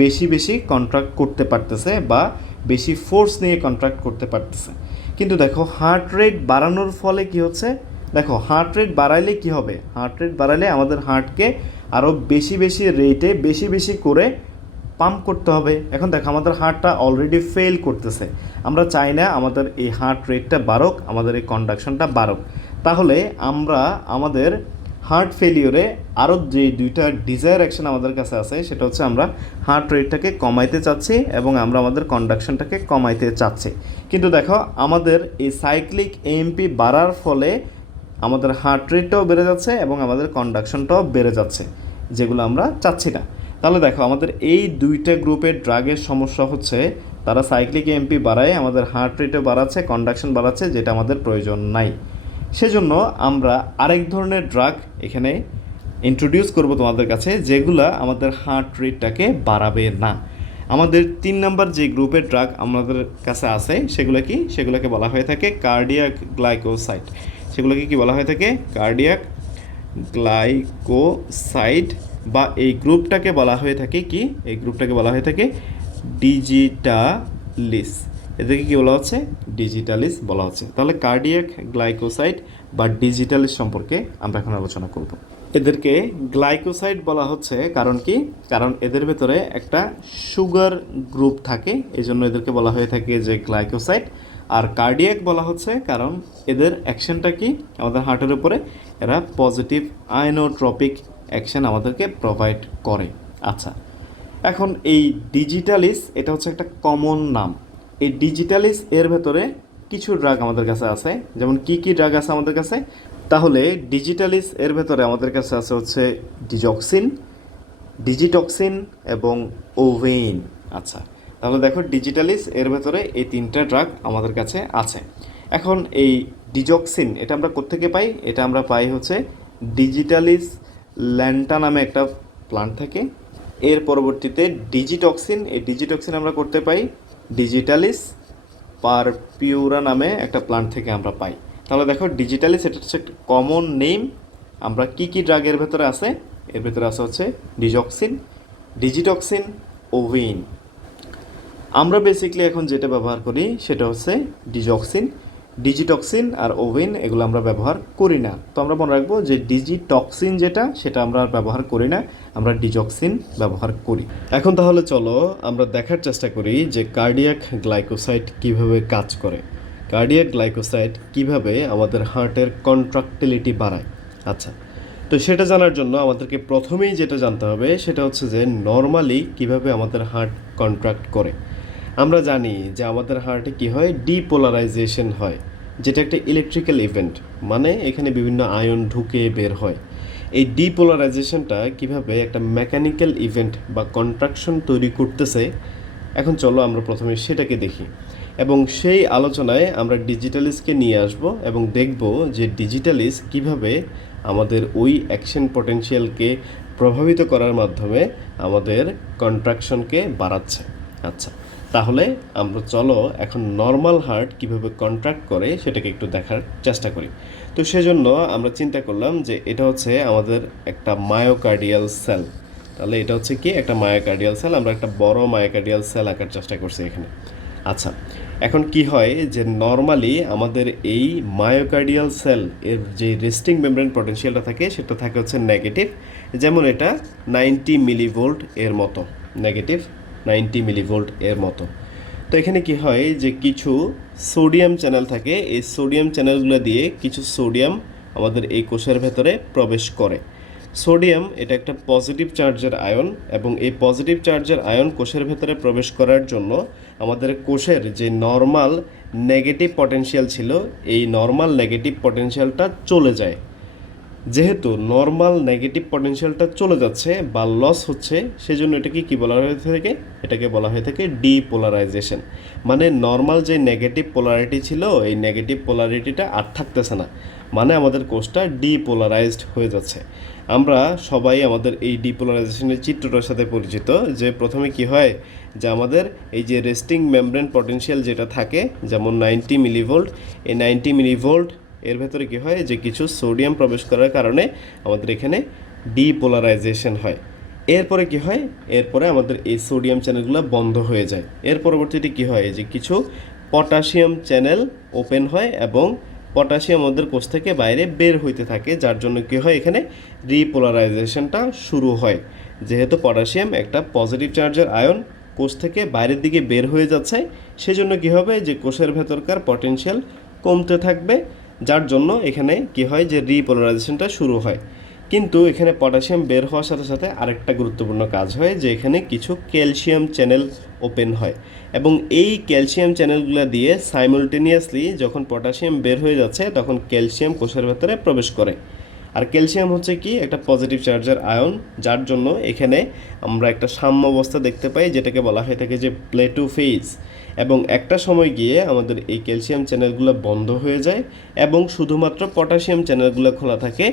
বেশি বেশি কন্ট্রাক্ট করতে পারতেছে বা বেশি ফোর্স নিয়ে কন্ট্রাক্ট করতে পারতেছে। কিন্তু দেখো হার্ট রেট বাড়ানোর ফলে কি হচ্ছে, দেখো হার্ট রেট বাড়াইলে কি হবে, হার্ট রেট বাড়াইলে আমাদের হার্টকে আরও বেশি বেশি রেটে বেশি বেশি করে পাম্প করতে হবে। এখন দেখো আমাদের হার্টটা অলরেডি ফেল করতেছে, আমরা চাই না আমাদের এই হার্ট রেটটা বাড়ুক, আমাদের এই কন্ডাকশনটা বাড়ুক। তাহলে আমরা আমাদের হার্ট ফেলিওরে আরও যে দুইটা ডিজায়ার অ্যাকশন আমাদের কাছে আছে সেটা হচ্ছে আমরা হার্ট রেটটাকে কমাইতে চাচ্ছি এবং আমরা আমাদের কন্ডাকশনটাকে কমাইতে চাচ্ছি। কিন্তু দেখো আমাদের এই সাইক্লিক এএমপি বাড়ার ফলে আমাদের হার্ট রেটটাও বেড়ে যাচ্ছে এবং আমাদের কন্ডাকশনটাও বেড়ে যাচ্ছে, যেগুলো আমরা চাচ্ছি না। তাহলে দেখো আমাদের এই দুইটা গ্রুপের ড্রাগের সমস্যা হচ্ছে তারা সাইক্লিক এএমপি বাড়ায় আমাদের হার্ট রেটও বাড়াচ্ছে, কন্ডাকশন বাড়াচ্ছে, যেটা আমাদের প্রয়োজন নাই। সেজন্য আমরা আরেক ধরনের ড্রাগ এখানে ইন্ট্রোডিউস করব তোমাদের কাছে, যেগুলা আমাদের হার্ট রেটটাকে বাড়াবে না। আমাদের 3 নম্বর যে গ্রুপের ড্রাগ আমাদের কাছে আছে সেগুলো কি, সেগুলোকে বলা হয়ে থাকে কার্ডিয়াক গ্লাইকোসাইড। সেগুলোকে কি বলা হয়ে থাকে? কার্ডিয়াক গ্লাইকোসাইড, বা এই গ্রুপটাকে বলা হয়ে থাকে কি, এই গ্রুপটাকে বলা হয়ে থাকে ডিজিটালিস। এদেরকে কী বলা হচ্ছে? ডিজিটালিস বলা হচ্ছে। তাহলে কার্ডিয়াক গ্লাইকোসাইড বা ডিজিটালিস সম্পর্কে আমরা এখন আলোচনা করব। এদেরকে গ্লাইকোসাইড বলা হচ্ছে কারণ কি, কারণ এদের ভেতরে একটা সুগার গ্রুপ থাকে, এই জন্য এদেরকে বলা হয়ে থাকে যে গ্লাইকোসাইড। আর কার্ডিয়াক বলা হচ্ছে কারণ এদের অ্যাকশনটা কি, আমাদের হার্টের উপরে এরা পজিটিভ আয়োনোট্রপিক অ্যাকশন আমাদেরকে প্রোভাইড করে। আচ্ছা, এখন এই ডিজিটালিস এটা হচ্ছে একটা কমন নাম। এই ডিজিটালিস এর ভেতরে কিছু ড্রাগ আমাদের কাছে আছে, যেমন কি কি ড্রাগ আছে আমাদের কাছে। তাহলে ডিজিটালিস এর ভেতরে আমাদের কাছে আছে হচ্ছে ডিজক্সিন, ডিজিটক্সিন এবং ওভেইন। আচ্ছা, তাহলে দেখো ডিজিটালিস এর ভেতরে এই তিনটা ড্রাগ আমাদের কাছে আছে। এখন এই ডিজক্সিন এটা আমরা কোত্থেকে পাই? এটা আমরা পাই হচ্ছে ডিজিটালিস ল্যান্টা নামে একটা প্লান্ট থেকে। এর পরবর্তীতে ডিজিটক্সিন, এই ডিজিটক্সিন আমরা করতে পাই ডিজিটালিস পারপিউরা নামে একটা প্লান্ট থেকে আমরা পাই। তাহলে দেখো ডিজিটালিস এটা হচ্ছে একটা কমন নেম। আমরা কি কি ড্রাগের ভেতরে আছে? এর ভেতরে আছে হচ্ছে ডিজক্সিন, ডিজিটক্সিন, ওভিন। আমরা বেসিকলি এখন যেটা ব্যবহার করি সেটা হচ্ছে ডিজক্সিন, ডিজিটক্সিন আর ওভিন, এগুলো আমরা ব্যবহার করি না। তো আমরা মনে রাখবো যে ডিজিটক্সিন যেটা সেটা আমরা আর ব্যবহার করি না, আমরা ডিজক্সিন ব্যবহার করি। এখন তাহলে চলো আমরা দেখার চেষ্টা করি যে কার্ডিয়াক গ্লাইকোসাইট কিভাবে কাজ করে, কার্ডিয়াক গ্লাইকোসাইট কিভাবে আমাদের হার্টের কন্ট্রাক্টিলিটি বাড়ায়। আচ্ছা, তো সেটা জানার জন্য আমাদেরকে প্রথমেই যেটা জানতে হবে সেটা হচ্ছে যে নর্মালি কিভাবে আমাদের হার্ট কন্ট্রাক্ট করে। আমরা জানি যে আমাদের হার্টে কি হয়, ডিপোলারাইজেশন হয়, যেটা একটা ইলেকট্রিক্যাল ইভেন্ট, মানে এখানে বিভিন্ন আয়ন ঢুকে বের হয়। এই ডিপোলারাইজেশনটা কিভাবে একটা মেকানিক্যাল ইভেন্ট বা কন্ট্রাকশন তৈরি করতেছে, এখন চলো আমরা প্রথমে সেটাকে দেখি এবং সেই আলোচনায় আমরা ডিজিটালিসকে নিয়ে আসব এবং দেখব যে ডিজিটালিস কিভাবে আমাদের ওই অ্যাকশন পটেনশিয়ালকে প্রভাবিত করার মাধ্যমে আমাদের কন্ট্রাকশনকে বাড়াচ্ছে। আচ্ছা, তাহলে আমরা চলো এখন নর্মাল হার্ট কিভাবে কন্ট্রাক্ট করে সেটাকে একটু দেখার চেষ্টা করি। তো সেজন্য আমরা চিন্তা করলাম যে এটা হচ্ছে আমাদের একটা মায়োকার্ডিয়াল সেল। তাহলে এটা হচ্ছে কি একটা মায়োকার্ডিয়াল সেল, আমরা একটা বড় মায়োকার্ডিয়াল সেল আঁকার চেষ্টা করছি এখানে। আচ্ছা, এখন কি হয় যে নর্মালি আমাদের এই মায়োকার্ডিয়াল সেল এর যে রেস্টিং মেমব্রেন পটেনশিয়ালটা থাকে সেটা থাকে হচ্ছে নেগেটিভ, যেমন এটা 90 মিলিভোল্ট এর মতো, নেগেটিভ 90 মিলিভোল্ট এর মতো। তো এখানে কি হয় যে কিছু সোডিয়াম চ্যানেল থাকে, এই সোডিয়াম চ্যানেলগুলো দিয়ে কিছু সোডিয়াম আমাদের এই কোষের ভেতরে প্রবেশ করে। সোডিয়াম এটা একটা পজিটিভ চার্জের আয়ন এবং এই পজিটিভ চার্জের আয়ন কোষের ভেতরে প্রবেশ করার জন্য আমাদের কোষের যে নর্মাল নেগেটিভ পটেনশিয়াল ছিল এই নর্মাল নেগেটিভ পটেনশিয়ালটা চলে যায়। যেহেতু নর্মাল নেগেটিভ পটেনশিয়ালটা চলে যাচ্ছে বা লস হচ্ছে, সেজন্য এটাকে কি বলা হয়ে থাকে? এটাকে বলা হয়ে থাকে ডিপোলারাইজেশন। মানে নর্মাল যে নেগেটিভ পোলারিটি ছিল এই নেগেটিভ পোলারিটিটা আর থাকতেছে না, মানে আমাদের কোষটা ডিপোলারাইজড হয়ে যাচ্ছে। আমরা সবাই আমাদের এই ডিপোলারাইজেশনের চিত্রটার সাথে পরিচিত, যে প্রথমে কি হয় যে আমাদের এই যে রেস্টিং মেমব্রেন পটেনশিয়াল যেটা থাকে যেমন 90 মিলিভোল্ট, এই 90 মিলিভোল্ট এর ভেতরে কী হয় যে কিছু সোডিয়াম প্রবেশ করার কারণে আমাদের এখানে ডিপোলারাইজেশন হয়। এরপরে কি হয়, এরপরে আমাদের এই সোডিয়াম চ্যানেলগুলো বন্ধ হয়ে যায়। এর পরবর্তীতে কি হয় যে কিছু পটাশিয়াম চ্যানেল ওপেন হয় এবং পটাশিয়াম আমাদের কোষ থেকে বাইরে বের হইতে থাকে, যার জন্য কি হয় এখানে রিপোলারাইজেশনটা শুরু হয়। যেহেতু পটাশিয়াম একটা পজিটিভ চার্জের আয়ন কোষ থেকে বাইরের দিকে বের হয়ে যাচ্ছে, সেজন্য কি হবে যে কোষের ভেতরকার পটেনশিয়াল কমতে থাকবে, যার জন্য এখানে কি হয় যে রিপোলারাইজেশনটা শুরু হয়। কিন্তু এখানে পটাশিয়াম বের হওয়ার সাথে সাথে আরেকটা গুরুত্বপূর্ণ কাজ হয় যে এখানে কিছু ক্যালসিয়াম চ্যানেল ওপেন হয় এবং এই ক্যালসিয়াম চ্যানেলগুলো দিয়ে সাইমultaneously যখন পটাশিয়াম বের হয়ে যাচ্ছে তখন ক্যালসিয়াম কোষের ভেতরে প্রবেশ করে। আর ক্যালসিয়াম হচ্ছে কি একটা পজিটিভ চার্জের আয়ন, যার জন্য এখানে আমরা একটা সাম্য অবস্থা দেখতে পাই যেটাকে বলা হয়ে থাকে যে প্লেটো ফেজ। এবং একটা সময় গিয়ে আমাদের এই ক্যালসিয়াম চ্যানেলগুলো বন্ধ হয়ে যায় এবং শুধুমাত্র পটাশিয়াম চ্যানেলগুলো খোলা থাকে,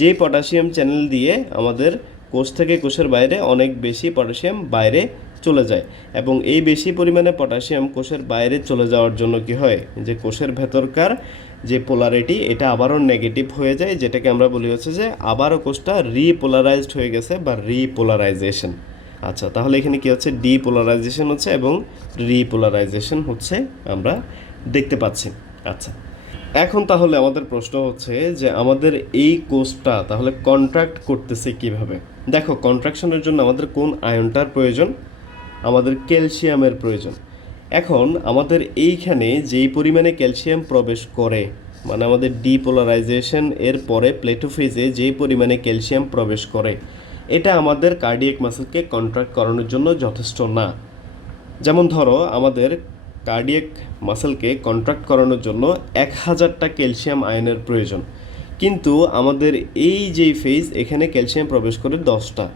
যে পটাশিয়াম চ্যানেল দিয়ে আমাদের কোষ থেকে কোষের বাইরে অনেক বেশি পটাশিয়াম বাইরে চলে যায়। এবং এই বেশি পরিমাণে পটাশিয়াম কোষের বাইরে চলে যাওয়ার জন্য কি হয় যে কোষের ভেতরকার যে পোলারিটি এটা আবারও নেগেটিভ হয়ে যায়, যেটাকে আমরা বলি হচ্ছে যে আবারও কোষটা রিপোলারাইজড হয়ে গেছে বা রিপোলারাইজেশন। আচ্ছা, তাহলে এখানে কি হচ্ছে ডিপোলারাইজেশন হচ্ছে এবং রিপোলারাইজেশন হচ্ছে আমরা দেখতে পাচ্ছি। আচ্ছা, এখন তাহলে আমাদের প্রশ্ন হচ্ছে যে আমাদের এই কোষটা তাহলে কন্ট্রাক্ট করতেছে কিভাবে? দেখো, কন্ট্রাকশনের জন্য আমাদের কোন আয়নটার প্রয়োজন? আমাদের ক্যালসিয়ামের প্রয়োজন। এখন আমাদের এইখানে যেই পরিমাণে ক্যালসিয়াম প্রবেশ করে, মানে আমাদের ডিপোলারাইজেশন এর পরে প্লেটোফেজে যেই পরিমাণে ক্যালসিয়াম প্রবেশ করে, এটা আমাদের কার্ডিয়াক মাসেলকে কন্ট্রাক্ট করানোর জন্য যথেষ্ট না। যেমন ধরো আমাদের কার্ডিয়াক মাসেলকে কন্ট্রাক্ট করানোর জন্য 1000টা ক্যালসিয়াম আয়নের প্রয়োজন, কিন্তু আমাদের এই যেই ফেজ এখানে ক্যালসিয়াম প্রবেশ করে 10টা।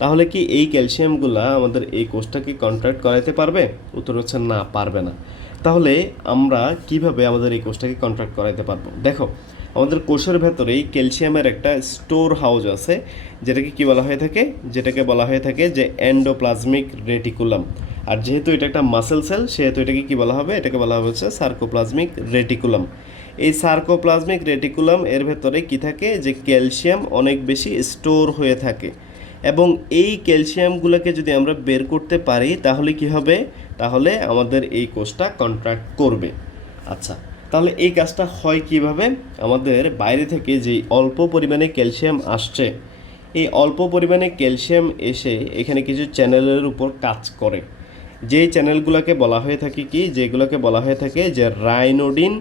তাহলে কি এই ক্যালসিয়ামগুলা আমাদের এই কোষটাকে কন্ট্রাক্ট করাতে পারবে? উত্তর হচ্ছে না, পারবে না। তাহলে আমরা কিভাবে আমাদের এই কোষটাকে কন্ট্রাক্ট করাতে পারবো? দেখো, আমাদের কোষের ভেতরেই ক্যালসিয়ামের একটা স্টোর হাউস আছে, যেটাকে কি বলা হয়ে থাকে? যেটাকে বলা হয়ে থাকে যে এন্ডোপ্লাজমিক রেটিকুলাম। আর যেহেতু এটা একটা মাসেল সেল, সেহেতু এটাকে কি বলা হবে? এটাকে বলা হবে হচ্ছে সার্কোপ্লাজমিক রেটিকুলাম। এই সার্কোপ্লাজমিক রেটিকুলাম এর ভেতরে কি থাকে? যে ক্যালসিয়াম অনেক বেশি স্টোর হয়ে থাকে, এবং এই ক্যালসিয়ামগুলোকে যদি আমরা বের করতে পারি তাহলে কি হবে? তাহলে আমাদের এই কোষটা কন্ট্রাক্ট করবে। আচ্ছা, তাহলে এই কাজটা হয় কিভাবে? আমাদের বাইরে থেকে যেই অল্প পরিমাণে ক্যালসিয়াম আসছে, এই অল্প পরিমাণে ক্যালসিয়াম এসে এখানে কিছু চ্যানেলের উপর কাজ করে, যেই চ্যানেলগুলোকে বলা হয়ে থাকে কি? যেগুলোকে বলা হয়ে থাকে যে রাইনোডিন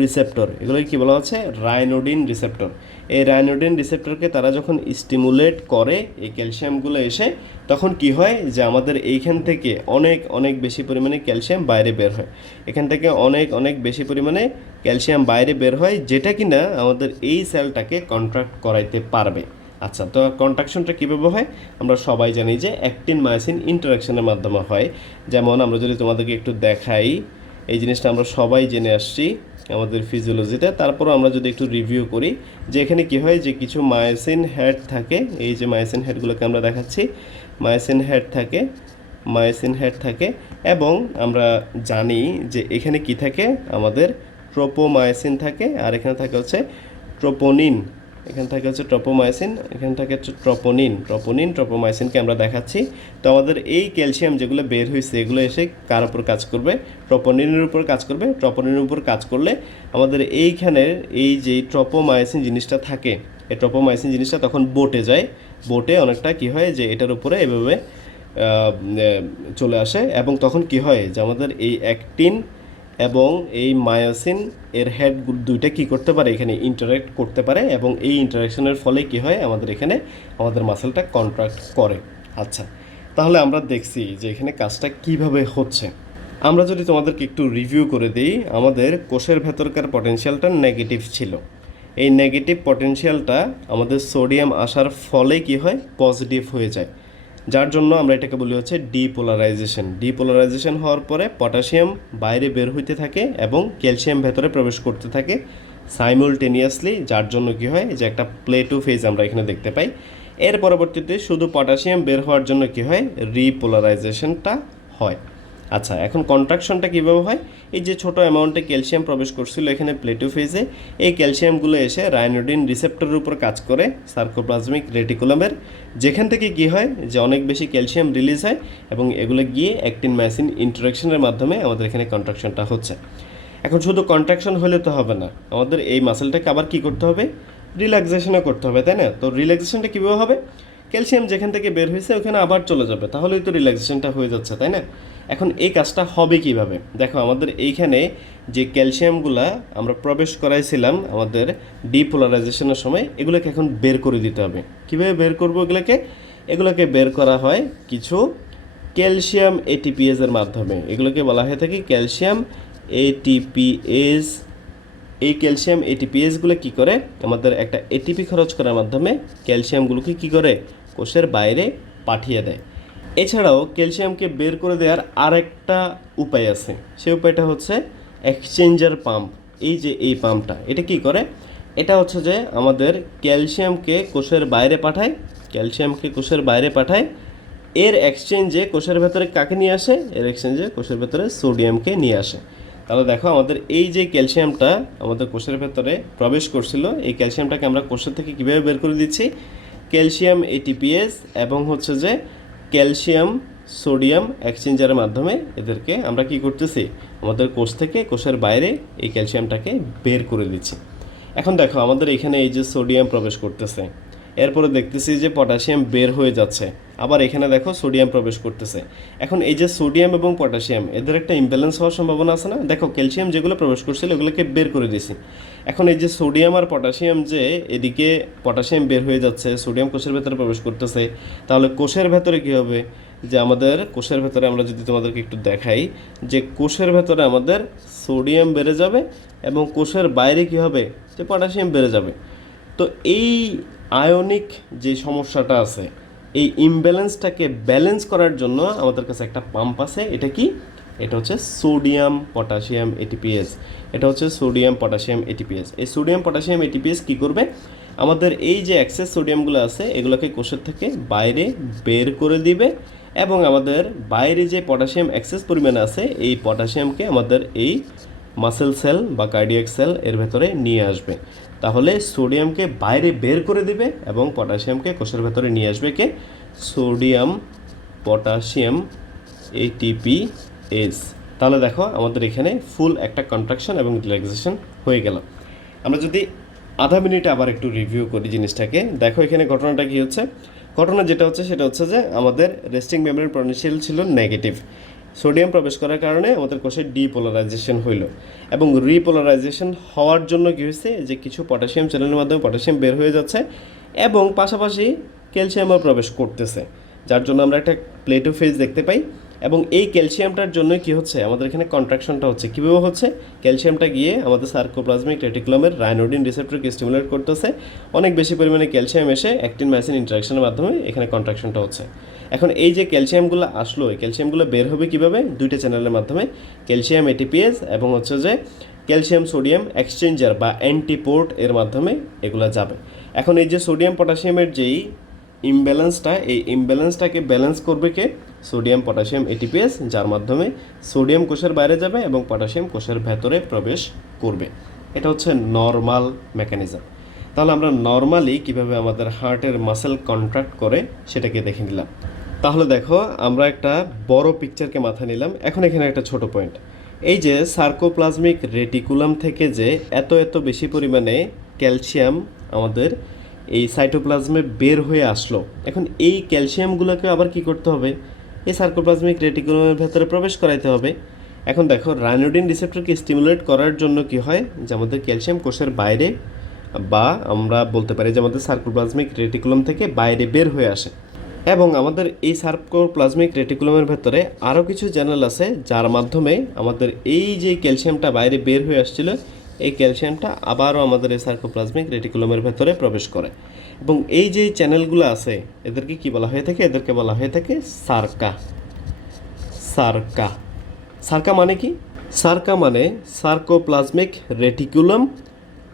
রিসেপ্টর। এগুলোকে কী বলা হচ্ছে? রাইনোডিন রিসেপ্টর। এই রাইনোডিন রিসেপ্টরকে তারা যখন স্টিমুলেট করে এই ক্যালসিয়ামগুলো এসে, তখন কি হয়? যে আমাদের এইখান থেকে অনেক অনেক বেশি পরিমাণে ক্যালসিয়াম বাইরে বের হয়। এখান থেকে অনেক অনেক বেশি পরিমাণে ক্যালসিয়াম বাইরে বের হয়, যেটা কিনা আমাদের এই সেলটাকে কন্ট্রাক্ট করাইতে পারবে। আচ্ছা, তো কন্ট্রাকশনটা কীভাবে হয়? আমরা সবাই জানি যে অ্যাক্টিন মায়োসিন ইন্টারাকশনের মাধ্যমে হয়। যেমন আমরা যদি তোমাদেরকে একটু দেখাই, এই জিনিসটা আমরা সবাই জেনে আসছি আমাদের ফিজিওলজিতে। তারপরও আমরা যদি একটু রিভিউ করি, যে এখানে কী হয়? যে কিছু মায়োসিন হেড থাকে, এই যে মায়োসিন হেডগুলোকে আমরা দেখাচ্ছি, মায়োসিন হেড থাকে, মায়োসিন হেড থাকে, এবং আমরা জানি যে এখানে কি থাকে? আমাদের ট্রোপোমায়োসিন থাকে, আর এখানে থাকে হচ্ছে ট্রোপোনিন। এখানে থাকে হচ্ছে ট্রোপোমায়োসিন, এখানে থাকে হচ্ছে ট্রোপোমায়োসিনকে আমরা দেখাচ্ছি। তো আমাদের এই ক্যালসিয়াম যেগুলো বের হয়েছে, এগুলো এসে কার উপর কাজ করবে? ট্রোপোনিনের উপর কাজ করবে। ট্রোপোনিনের উপর কাজ করলে আমাদের এইখানের এই যে ট্রোপোমায়োসিন জিনিসটা থাকে, এই ট্রোপোমায়োসিন জিনিসটা তখন বোটে যায়। বোটে অনেকটা কি হয়? যে এটার উপরে এভাবে চলে আসে, এবং তখন কি হয়? যে আমাদের এই অ্যাক্টিন এবং এই মায়োসিন এর হেড দুইটা কি করতে পারে? এখানে ইন্টারাক্ট করতে পারে, এবং এই ইন্টারাকশনের ফলে কি হয়? আমাদের এখানে আমাদের মাসেলটা কন্ট্রাক্ট করে। আচ্ছা, তাহলে আমরা দেখছি যে এখানে কাজটা কিভাবে হচ্ছে। আমরা যদি তোমাদেরকে একটু রিভিউ করে দিই, আমাদের কোষের ভেতরকার পটেনশিয়ালটা নেগেটিভ ছিল। এই নেগেটিভ পটেনশিয়ালটা আমাদের সোডিয়াম আসার ফলে কি হয়? পজিটিভ হয়ে যায়, যার জন্য আমরা এটাকে বলি হচ্ছে ডিপোলারাইজেশন। ডিপোলারাইজেশন হওয়ার পরে পটাশিয়াম বাইরে বের হইতে থাকে এবং ক্যালসিয়াম ভেতরে প্রবেশ করতে থাকে সাইমুলটেনিয়াসলি, যার জন্য কি হয়? যে একটা প্লেটো ফেজ আমরা এখানে দেখতে পাই। এর পরবর্তীতে শুধু পটাশিয়াম বের হওয়ার জন্য কি হয়? রিপোলারাইজেশনটা হয়। আচ্ছা, এখন কন্ট্রাকশনটা কীভাবে হয়? এই যে ছোটো অ্যামাউন্টে ক্যালসিয়াম প্রবেশ করছিল এখানে প্লেটো ফেজে, এই ক্যালসিয়ামগুলো এসে রাইনোডিন রিসেপ্টরের উপর কাজ করে সার্কোপ্লাজমিক রেটিকুলামের, যেখান থেকে কি হয়? যে অনেক বেশি ক্যালসিয়াম রিলিজ হয়, এবং এগুলো গিয়ে অ্যাক্টিন মায়োসিন ইন্টারাকশনের মাধ্যমে আমাদের এখানে কন্ট্রাকশনটা হচ্ছে। এখন শুধু কন্ট্রাকশন হলে তো হবে না, আমাদের এই মাসেলটাকে আবার কি করতে হবে? রিল্যাক্সেশনও করতে হবে, তাই না? তো রিল্যাক্সেশনটা কীভাবে হবে? ক্যালসিয়াম যেখান থেকে বের হয়েছে ওখানে আবার চলে যাবে, তাহলেই তো রিল্যাক্সেশনটা হয়ে যাচ্ছে, তাই না? এখন এই কাজটা হবে কিভাবে? দেখো, আমাদের এইখানে যে ক্যালসিয়ামগুলা আমরা প্রবেশ করাইছিলাম আমাদের ডিপোলারাইজেশনের সময়, এগুলোকে এখন বের করে দিতে হবে। কীভাবে বের করবো এগুলোকে বের করা হয় কিছু ক্যালসিয়াম এটিপিএসের মাধ্যমে। এগুলোকে বলা হয়ে থাকে ক্যালসিয়াম এটিপিএস। এই ক্যালসিয়াম এটিপিএসগুলো কী করে? আমাদের একটা এটিপি খরচ করার মাধ্যমে ক্যালসিয়ামগুলোকে কী করে? কোষের বাইরে পাঠিয়ে দেয়। এছাড়াও ক্যালসিয়ামকে বের করে দেওয়ার আরেকটা উপায় আছে, সেই উপায়টা হচ্ছে এক্সচেঞ্জার পাম্প। এই যে এই পাম্পটা, এটা কি করে? এটা হচ্ছে যে আমাদের ক্যালসিয়ামকে কোষের বাইরে পাঠায়, এর এক্সচেঞ্জে কোষের ভেতরে কাকে নিয়ে আসে? এর এক্সচেঞ্জে কোষের ভেতরে সোডিয়ামকে নিয়ে আসে। তাহলে দেখো, আমাদের এই যে ক্যালসিয়ামটা আমাদের কোষের ভেতরে প্রবেশ করছিল, এই ক্যালসিয়ামটাকে আমরা কোষের থেকে কীভাবে বের করে দিচ্ছি? ক্যালসিয়াম এটিপিএস এবং হচ্ছে যে ক্যালসিয়াম সোডিয়াম এক্সচেঞ্জারের মাধ্যমে এদেরকে আমরা কি করতেছি? আমাদের কোষ থেকে কোষের বাইরে এই ক্যালসিয়ামটাকে বের করে দিচ্ছি। এখন দেখো, আমাদের এখানে এই যে সোডিয়াম প্রবেশ করতেছে, এরপরে দেখতেছি যে পটাশিয়াম বের হয়ে যাচ্ছে, আবার এখানে দেখো সোডিয়াম প্রবেশ করতেছে। এখন এই যে সোডিয়াম এবং পটাশিয়াম, এদের একটা ইমব্যালেন্স হওয়ার সম্ভাবনা আছে না? দেখো, ক্যালসিয়াম যেগুলো প্রবেশ করছিল এগুলোকে বের করে দিয়েছি। এখন এই যে সোডিয়াম আর পটাশিয়াম, যে এদিকে পটাশিয়াম বের হয়ে যাচ্ছে, সোডিয়াম কোষের ভেতরে প্রবেশ করতেছে, তাহলে কোষের ভেতরে কী হবে? যে আমাদের কোষের ভেতরে আমরা যদি তোমাদেরকে একটু দেখাই যে কোষের ভেতরে আমাদের সোডিয়াম বেড়ে যাবে এবং কোষের বাইরে কি হবে যে পটাশিয়াম বেড়ে যাবে। তো এই আয়নিক যে সমস্যাটা আছে এই ইমব্যালেন্সটাকে ব্যালেন্স করার জন্য আমাদের কাছে একটা পাম্প আছে। এটা কি? এটা হচ্ছে সোডিয়াম পটাশিয়াম এটিপিএস। এটা হচ্ছে সোডিয়াম পটাশিয়াম এটিপিএস। এই সোডিয়াম পটাশিয়াম এটিপিএস কি করবে? আমাদের এই যে এক্সেস সোডিয়ামগুলো আছে এগুলোকে কোষের থেকে বাইরে বের করে দিবে এবং আমাদের বাইরে যে পটাশিয়াম এক্সেস পরিমাণে আছে এই পটাশিয়ামকে আমাদের এই মাসেল সেল বা কার্ডিয়াক সেল এর ভেতরে নিয়ে আসবে। তাহলে সোডিয়ামকে বাইরে বের করে দিবে এবং পটাশিয়ামকে কোষের ভেতরে নিয়ে আসবে কে? Sodium potassium ATPase. তাহলে দেখো আমাদের এখানে ফুল একটা কন্ট্রাকশন এবং রিল্যাক্সেশন হয়ে গেল। আমরা যদি আধা মিনিটে আবার একটু রিভিউ করি জিনিসটাকে, দেখো এখানে ঘটনাটা কি হচ্ছে। ঘটনা যেটা হচ্ছে সেটা হচ্ছে যে আমাদের রেস্টিং মেমব্রেন পোটেনশিয়াল ছিল নেগেটিভ। সোডিয়াম প্রবেশ করার কারণে আমাদের কোষের ডিপোলারাইজেশন হইল এবং রিপোলারাইজেশন হওয়ার জন্য কী হয়েছে যে কিছু পটাশিয়াম চ্যানেলের মাধ্যমে পটাশিয়াম বের হয়ে যাচ্ছে এবং পাশাপাশি ক্যালসিয়ামও প্রবেশ করতেছে, যার জন্য আমরা একটা প্লেটো ফেজ দেখতে পাই। এবং এই ক্যালসিয়ামটার জন্য কি হচ্ছে আমাদের এখানে কন্ট্রাকশনটা হচ্ছে কীভাবে হচ্ছে? ক্যালসিয়ামটা গিয়ে আমাদের সার্কোপ্লাজমিক রেটিকুলামের রাইনোডিন রিসেপ্টরকে স্টিমুলেট করতেছে, অনেক বেশি পরিমাণে ক্যালসিয়াম এসে অ্যাক্টিন মায়োসিন ইন্টারাকশনের মাধ্যমে এখানে কন্ট্রাকশনটা হচ্ছে। এখন এই যে ক্যালসিয়ামগুলো আসলো এই ক্যালসিয়ামগুলো বের হবে কীভাবে? দুইটা চ্যানেলের মাধ্যমে, ক্যালসিয়াম এটিপিএস এবং হচ্ছে যে ক্যালসিয়াম সোডিয়াম এক্সচেঞ্জার বা অ্যান্টিপোর্ট এর মাধ্যমে এগুলো যাবে। এখন এই যে সোডিয়াম পটাশিয়ামের যেই ইমব্যালেন্সটা এই ইমব্যালেন্সটাকে ব্যালেন্স করবে কে? সোডিয়াম পটাশিয়াম এটিপিএস, যার মাধ্যমে সোডিয়াম কোষের বাইরে যাবে এবং পটাশিয়াম কোষের ভেতরে প্রবেশ করবে। এটা হচ্ছে নর্মাল মেকানিজম। তাহলে আমরা নর্মালি কিভাবে আমাদের হার্টের মাসেল কন্ট্রাক্ট করে সেটাকে দেখে নিলাম। তাহলে দেখো আমরা একটা বড় পিকচারকে মাথায় নিলাম। এখন এখানে একটা ছোট পয়েন্ট, এই যে সার্কোপ্লাজমিক রেটিকুলাম থেকে যে এত এত বেশি পরিমাণে ক্যালসিয়াম আমাদের এই সাইটোপ্লাজমে বের হয়ে আসলো, এখন এই ক্যালসিয়ামগুলোকে আবার কি করতে হবে? এই সার্কোপ্লাজমিক রেটিকুলামের ভেতরে প্রবেশ করাইতে হবে। এখন দেখো রাইনোডিন রিসেপ্টরকে স্টিমুলেট করার জন্য কি হয় যে আমাদের ক্যালসিয়াম কোষের বাইরে বা আমরা বলতে পারি যে আমাদের সার্কোপ্লাজমিক রেটিকুলাম থেকে বাইরে বের হয়ে আসে এবং আমাদের এই সার্কোপ্লাজমিক রেটিকুলামের ভেতরে আরও কিছু চ্যানেল আছে যার মাধ্যমে আমাদের এই যে ক্যালসিয়ামটা বাইরে বের হয়ে আসছিল এই ক্যালসিয়ামটা আবারও আমাদের এই সার্কোপ্লাজমিক রেটিকুলামের ভেতরে প্রবেশ করে এবং এই যে চ্যানেলগুলো আছে এদেরকে কি বলা হয়ে থাকে? এদেরকে বলা হয়ে থাকে সার্কা। সার্কা সার্কা মানে কি? সার্কা মানে সার্কোপ্লাজমিক রেটিকুলাম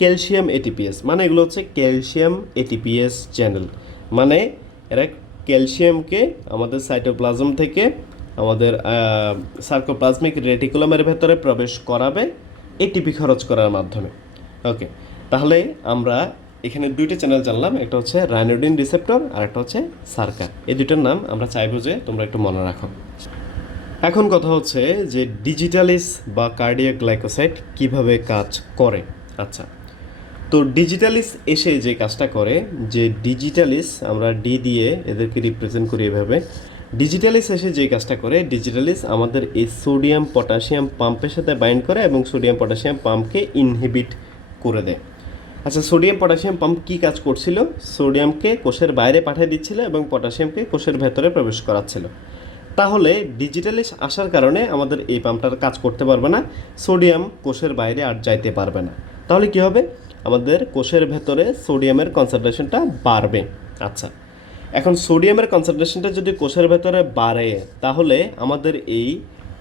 ক্যালসিয়াম এটিপিএস, মানে এগুলো হচ্ছে ক্যালসিয়াম এটিপিএস চ্যানেল। মানে এরা ক্যালসিয়ামকে আমাদের সাইটোপ্লাজম থেকে আমাদের সার্কোপ্লাজমিক রেটিকুলামের ভেতরে প্রবেশ করাবে এটিপি খরচ করার মাধ্যমে। ওকে, তাহলে আমরা এখানে দুইটা চ্যানেল জানলাম, একটা হচ্ছে রাইনোডিন রিসেপ্টর আর একটা হচ্ছে সার্কা। এই দুটোর নাম আমরা চাইবো যে তোমরা একটু মনে রাখো। এখন কথা হচ্ছে যে ডিজিটালিস বা কার্ডিয়াক গ্লাইকোসাইড কিভাবে কাজ করে। আচ্ছা, তো ডিজিটালিস এসে যে কাজটা করে, যে ডিজিটালিস আমরা ডি দিয়ে এদেরকে রিপ্রেজেন্ট করি এভাবে, ডিজিটালিস এসে যে কাজটা করে, ডিজিটালিস আমাদের এই সোডিয়াম পটাশিয়াম পাম্পের সাথে বাইন্ড করে এবং সোডিয়াম পটাশিয়াম পাম্পকে ইনহিবিট করে দেয়। আচ্ছা, সোডিয়াম পটাশিয়াম পাম্প কী কাজ করছিল? সোডিয়ামকে কোষের বাইরে পাঠিয়ে দিচ্ছিল এবং পটাশিয়ামকে কোষের ভেতরে প্রবেশ করাচ্ছিল। তাহলে ডিজিটালিস আসার কারণে আমাদের এই পাম্পটার কাজ করতে পারবে না, সোডিয়াম কোষের বাইরে আর যাইতে পারবে না। তাহলে কি হবে? আমাদের কোষের ভেতরে সোডিয়ামের কনসেন্ট্রেশনটা বাড়বে। আচ্ছা, এখন সোডিয়ামের কনসেন্ট্রেশনটা যদি কোষের ভেতরে বাড়ে তাহলে আমাদের এই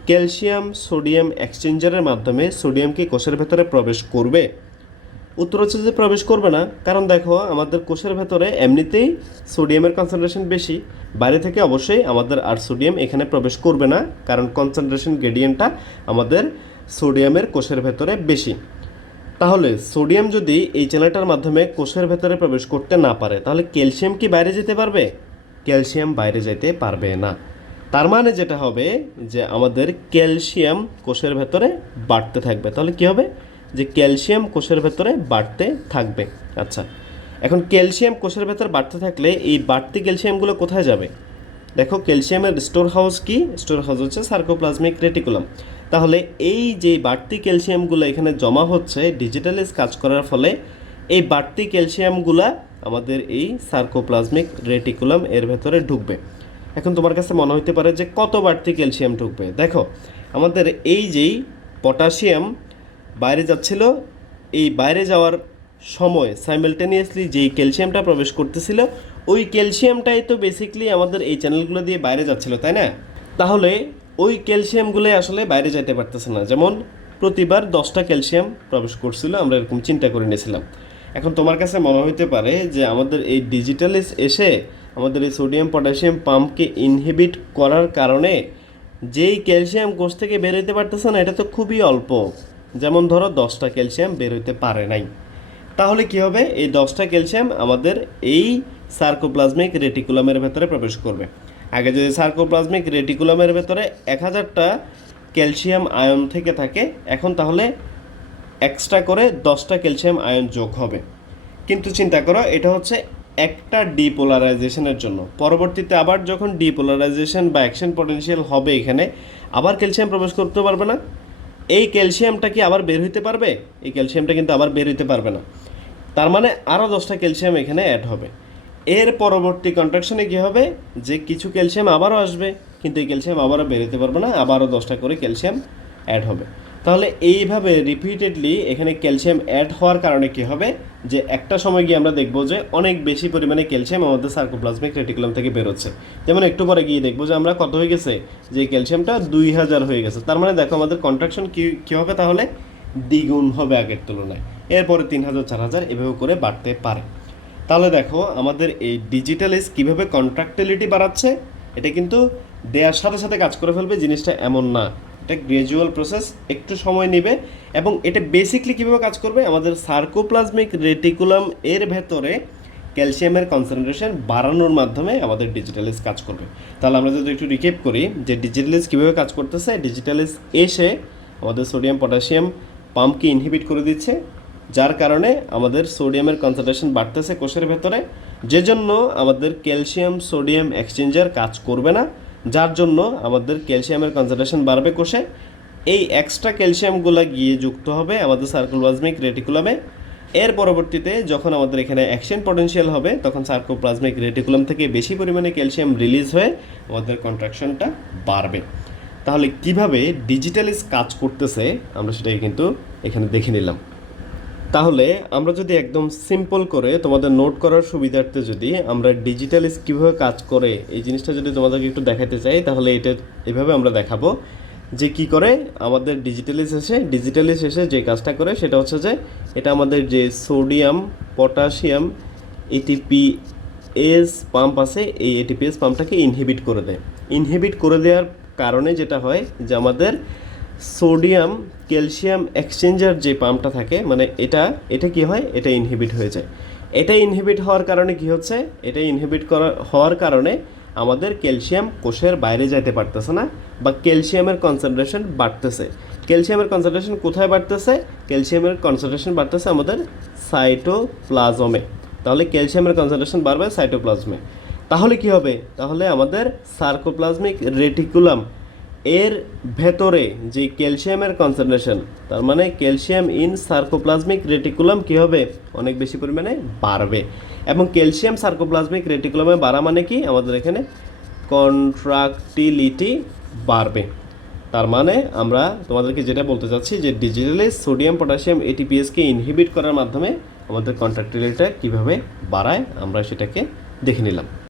ক্যালসিয়াম সোডিয়াম এক্সচেঞ্জারের মাধ্যমে সোডিয়াম কি কোষের ভেতরে প্রবেশ করবে? উত্তর হচ্ছে যে প্রবেশ করবে না। কারণ দেখো আমাদের কোষের ভেতরে এমনিতেই সোডিয়ামের কনসেন্ট্রেশন বেশি, বাইরে থেকে অবশ্যই আমাদের আর সোডিয়াম এখানে প্রবেশ করবে না, কারণ কনসেন্ট্রেশন গ্রেডিয়েন্টটা আমাদের সোডিয়ামের কোষের ভেতরে বেশি। তাহলে সোডিয়াম যদি এই চ্যানেলটার মাধ্যমে কোষের ভেতরে প্রবেশ করতে না পারে তাহলে ক্যালসিয়াম কি বাইরে যেতে পারবে? ক্যালসিয়াম বাইরে যেতে পারবে না। তার মানে যেটা হবে যে আমাদের ক্যালসিয়াম কোষের ভেতরে বাড়তে থাকবে। তাহলে কি হবে? যে ক্যালসিয়াম কোষের ভেতরে বাড়তে থাকবে। আচ্ছা, এখন ক্যালসিয়াম কোষের ভেতরে বাড়তে থাকলে এই বাড়তি ক্যালসিয়ামগুলো কোথায় যাবে? দেখো ক্যালসিয়ামের স্টোর হাউস কি? স্টোর হাউস হচ্ছে সার্কোপ্লাজমিক রেটিকুলাম। তাহলে এই যে বাড়তি ক্যালসিয়ামগুলো এখানে জমা হচ্ছে ডিজিটালিস কাজ করার ফলে, এই বাড়তি ক্যালসিয়ামগুলো আমাদের এই সার্কোপ্লাজমিক রেটিকুলাম এর ভেতরে ঢুকবে এখন তোমার কাছে মনে হতে পারে যে কত বাড়তি ক্যালসিয়াম ঢুকবে। দেখো আমাদের এই যেই পটাশিয়াম বাইরে যাচ্ছিল, এই বাইরে যাওয়ার সময় সাইমালটেনিয়াসলি যেই ক্যালসিয়ামটা প্রবেশ করতেছিল, ওই ক্যালসিয়ামটাই তো বেসিকলি আমাদের এই চ্যানেলগুলো দিয়ে বাইরে যাচ্ছিল, তাই না? তাহলে ওই ক্যালসিয়ামগুলো আসলে বাইরে যেতে পারতেছে না। যেমন প্রতিবার 10টা ক্যালসিয়াম প্রবেশ করছিল, আমরা এরকম চিন্তা করে নিয়েছিলাম। এখন তোমার কাছে মনে হইতে পারে যে আমাদের এই ডিজিটালিস এসে আমাদের এই সোডিয়াম পটাশিয়াম পাম্পকে ইনহিবিট করার কারণে যেই ক্যালসিয়াম কোষ থেকে বের হইতে পারতেছে না, এটা তো খুবই অল্প। যেমন ধরো 10টা ক্যালসিয়াম বের হইতে পারে নাই। তাহলে কি হবে? এই 10টা ক্যালসিয়াম আমাদের এই সার্কোপ্লাজমিক রেটিকুলামের ভেতরে প্রবেশ করবে। আগে যদি সার্কোপ্লাজমিক রেটিকুলামের ভেতরে 1000টা ক্যালসিয়াম আয়ন থেকে থাকে, এখন তাহলে এক্সট্রা করে 10টা ক্যালসিয়াম আয়ন যোগ হবে। কিন্তু চিন্তা করো, এটা হচ্ছে একটা ডিপোলারাইজেশনের জন্য। পরবর্তীতে আবার যখন ডিপোলারাইজেশন বা অ্যাকশন পটেনশিয়াল হবে, এখানে আবার ক্যালসিয়াম প্রবেশ করতে পারবে না। এই ক্যালসিয়ামটা কি আবার বের হইতে পারবে? এই ক্যালসিয়ামটা কিন্তু আবার বের হইতে পারবে না। তার মানে আরও 10টা ক্যালসিয়াম এখানে অ্যাড হবে। এর পরবর্তী কন্ট্রাকশনে কী হবে? যে কিছু ক্যালসিয়াম আবারও আসবে, কিন্তু এই ক্যালসিয়াম আবারও বের হতে পারবে না, আবারও 10টা করে ক্যালসিয়াম অ্যাড হবে। তাহলে এইভাবে রিপিটেডলি এখানে ক্যালসিয়াম অ্যাড হওয়ার কারণে কী হবে? যে একটা সময় গিয়ে আমরা দেখবো যে অনেক বেশি পরিমাণে ক্যালসিয়াম আমাদের সার্কোপ্লাজমিক রেটিকুলাম থেকে বেরোচ্ছে। যেমন একটু পরে গিয়ে দেখবো যে আমরা কত হয়ে গেছে, যে ক্যালসিয়ামটা 2000 হয়ে গেছে। তার মানে দেখো আমাদের কন্ট্রাকশন কী হবে? তাহলে দ্বিগুণ হবে আগের তুলনায়। এরপরে 3000, 4000 এভাবে করে বাড়তে পারে। তাহলে দেখো আমাদের এই ডিজিটালাইজ কীভাবে কন্ট্রাক্টিলিটি বাড়াচ্ছে। এটা কিন্তু দেওয়ার সাথে সাথে কাজ করে ফেলবে, জিনিসটা এমন না। এটা গ্র্যাজুয়াল প্রসেস, একটু সময় নেবে। এবং এটা বেসিকলি কীভাবে কাজ করবে? আমাদের সার্কোপ্লাজমিক রেটিকুলাম এর ভেতরে ক্যালসিয়ামের কনসেন্ট্রেশন বাড়ানোর মাধ্যমে আমাদের ডিজিটালাইজ কাজ করবে। তাহলে আমরা যদি একটু রিকেপ করি যে ডিজিটালাইজ কীভাবে কাজ করতেছে। ডিজিটালাইজ এসে আমাদের সোডিয়াম পটাশিয়াম পাম্পকে ইনহিবিট করে দিচ্ছে, যার কারণে আমাদের সোডিয়ামের কনসেন্ট্রেশন বাড়তেছে কোষের ভেতরে, যে জন্য আমাদের ক্যালসিয়াম সোডিয়াম এক্সচেঞ্জার কাজ করবে না, যার জন্য আমাদের ক্যালসিয়ামের কনসেন্ট্রেশন বাড়বে কোষে। এই এক্সট্রা ক্যালসিয়ামগুলো গিয়ে যুক্ত হবে আমাদের সার্কোপ্লাজমিক রেটিকুলামে। এর পরবর্তীতে যখন আমাদের এখানে অ্যাকশন পটেনশিয়াল হবে, তখন সার্কোপ্লাজমিক রেটিকুলাম থেকে বেশি পরিমাণে ক্যালসিয়াম রিলিজ হয়ে আমাদের কন্ট্রাকশনটা বাড়বে। তাহলে কিভাবে ডিজিটালিজ কাজ করতেছে আমরা সেটাই কিন্তু এখানে দেখে নিলাম। তাহলে আমরা যদি একদম সিম্পল করে তোমাদের নোট করার সুবিধার্থে যদি আমরা ডিজিটালিজ কীভাবে কাজ করে এই জিনিসটা যদি তোমাদেরকে একটু দেখাতে চাই, তাহলে এটা এভাবে আমরা দেখাবো যে কি করে আমাদের ডিজিটালিজ এসে যে কাজটা করে সেটা হচ্ছে যে এটা আমাদের যে সোডিয়াম পটাশিয়াম এটিপিএস পাম্প আছে, এই এটিপিএস পাম্পটাকে ইনহিবিট করে দেয়। ইনহিবিট করে দেওয়ার কারণে যেটা হয় যে আমাদের সোডিয়াম ক্যালসিয়াম এক্সচেঞ্জার যে পাম্পটা থাকে, মানে এটা কি হয়? এটা ইনহিবিট হয়ে যায়। এটা ইনহিবিট হওয়ার কারণে কি হচ্ছে? এটা ইনহিবিট হওয়ার কারণে আমাদের ক্যালসিয়াম কোষের বাইরে যেতে পারতেছে না, বা ক্যালসিয়ামের কনসেন্ট্রেশন বাড়তেছে। ক্যালসিয়ামের কনসেন্ট্রেশন কোথায় বাড়তেছে? ক্যালসিয়ামের কনসেন্ট্রেশন বাড়তেছে আমাদের সাইটোপ্লাজমে। তাহলে ক্যালসিয়ামের কনসেন্ট্রেশন বাড়বে সাইটোপ্লাজমে। তাহলে কি হবে? তাহলে আমাদের সার্কোপ্লাজমিক রেটিকুলাম এর ভেতরে যে ক্যালসিয়ামের কনসেন্ট্রেশন, তার মানে ক্যালসিয়াম ইন সার্কোপ্লাজমিক রেটিকুলাম কী হবে? অনেক বেশি পরিমাণে বাড়বে। এবং ক্যালসিয়াম সার্কোপ্লাজমিক রেটিকুলামে বাড়া মানে কি? আমাদের এখানে কন্ট্রাক্টিলিটি বাড়বে। তার মানে আমরা তোমাদেরকে যেটা বলতে চাচ্ছি যে ডিজিটালাইজ সোডিয়াম পটাশিয়াম এটিপিএসকে ইনহিবিট করার মাধ্যমে আমাদের কন্ট্রাক্টিলিটিটা কীভাবে বাড়ায় আমরা সেটাকে দেখে নিলাম।